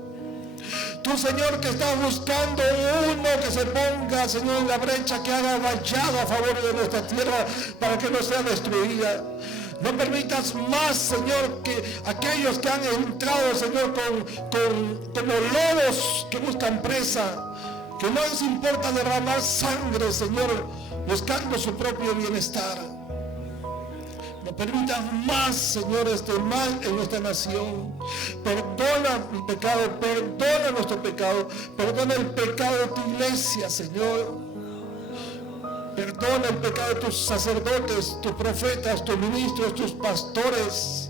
Tú, Señor, que estás buscando uno que se ponga, Señor, en la brecha, que haga vallado a favor de nuestra tierra para que no sea destruida. No permitas más, Señor, que aquellos que han entrado, Señor, como lobos que buscan presa, que no les importa derramar sangre, Señor, buscando su propio bienestar. No permitas más, Señor, este mal en nuestra nación. Perdona mi pecado, perdona nuestro pecado, perdona el pecado de tu iglesia, Señor. Perdona el pecado de tus sacerdotes, tus profetas, tus ministros, tus pastores.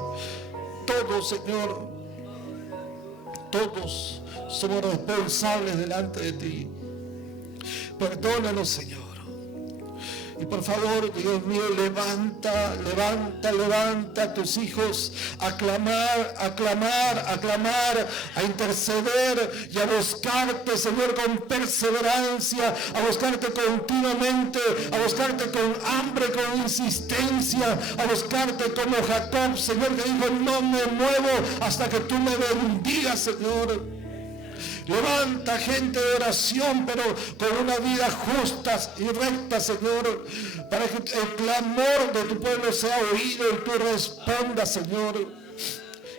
Todos, Señor, todos somos responsables delante de ti. Perdónanos, Señor. Y por favor, Dios mío, levanta a tus hijos a clamar, a interceder y a buscarte, Señor, con perseverancia, a buscarte continuamente, a buscarte con hambre, con insistencia, a buscarte como Jacob, Señor, que dijo, no me muevo hasta que tú me bendigas, Señor. Levanta gente de oración, pero con una vida justa y recta, Señor, para que el clamor de tu pueblo sea oído y tú respondas, Señor,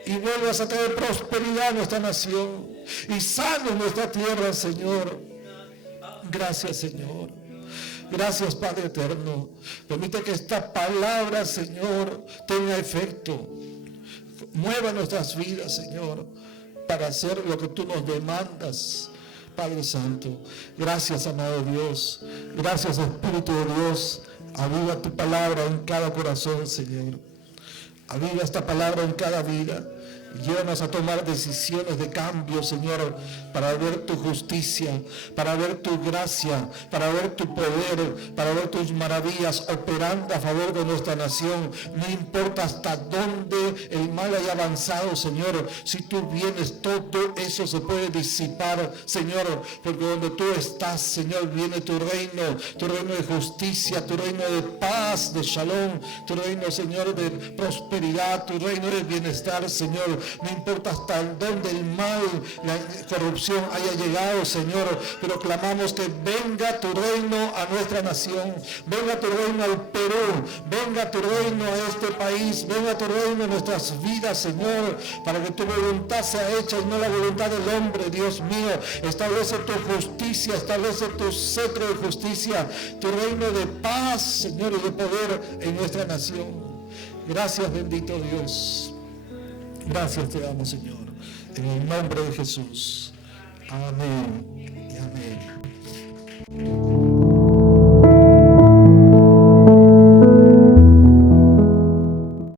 y vuelvas a traer prosperidad a nuestra nación y sanes nuestra tierra, Señor. Gracias, Señor. Gracias, Padre eterno. Permite que esta palabra, Señor, tenga efecto. Mueva nuestras vidas, Señor, para hacer lo que tú nos demandas, Padre Santo, gracias, amado Dios. Gracias, Espíritu de Dios. Aviva tu palabra en cada corazón, Señor. Aviva esta palabra en cada vida. Llévanos a tomar decisiones de cambio, Señor, para ver tu justicia, para ver tu gracia, para ver tu poder, para ver tus maravillas operando a favor de nuestra nación. No importa hasta dónde el mal haya avanzado, Señor, si tú vienes, todo eso se puede disipar, Señor, porque donde tú estás, Señor, viene tu reino de justicia, tu reino de paz, de shalom, tu reino, Señor, de prosperidad, tu reino de bienestar, Señor. No importa hasta dónde el mal, la corrupción haya llegado, Señor, pero clamamos que venga tu reino a nuestra nación, venga tu reino al Perú, venga tu reino a este país, venga tu reino a nuestras vidas, Señor, para que tu voluntad sea hecha y no la voluntad del hombre, Dios mío. Establece tu justicia, establece tu cetro de justicia, tu reino de paz, Señor, y de poder en nuestra nación. Gracias, bendito Dios. Gracias te damos, Señor, en el nombre de Jesús. Amén y amén.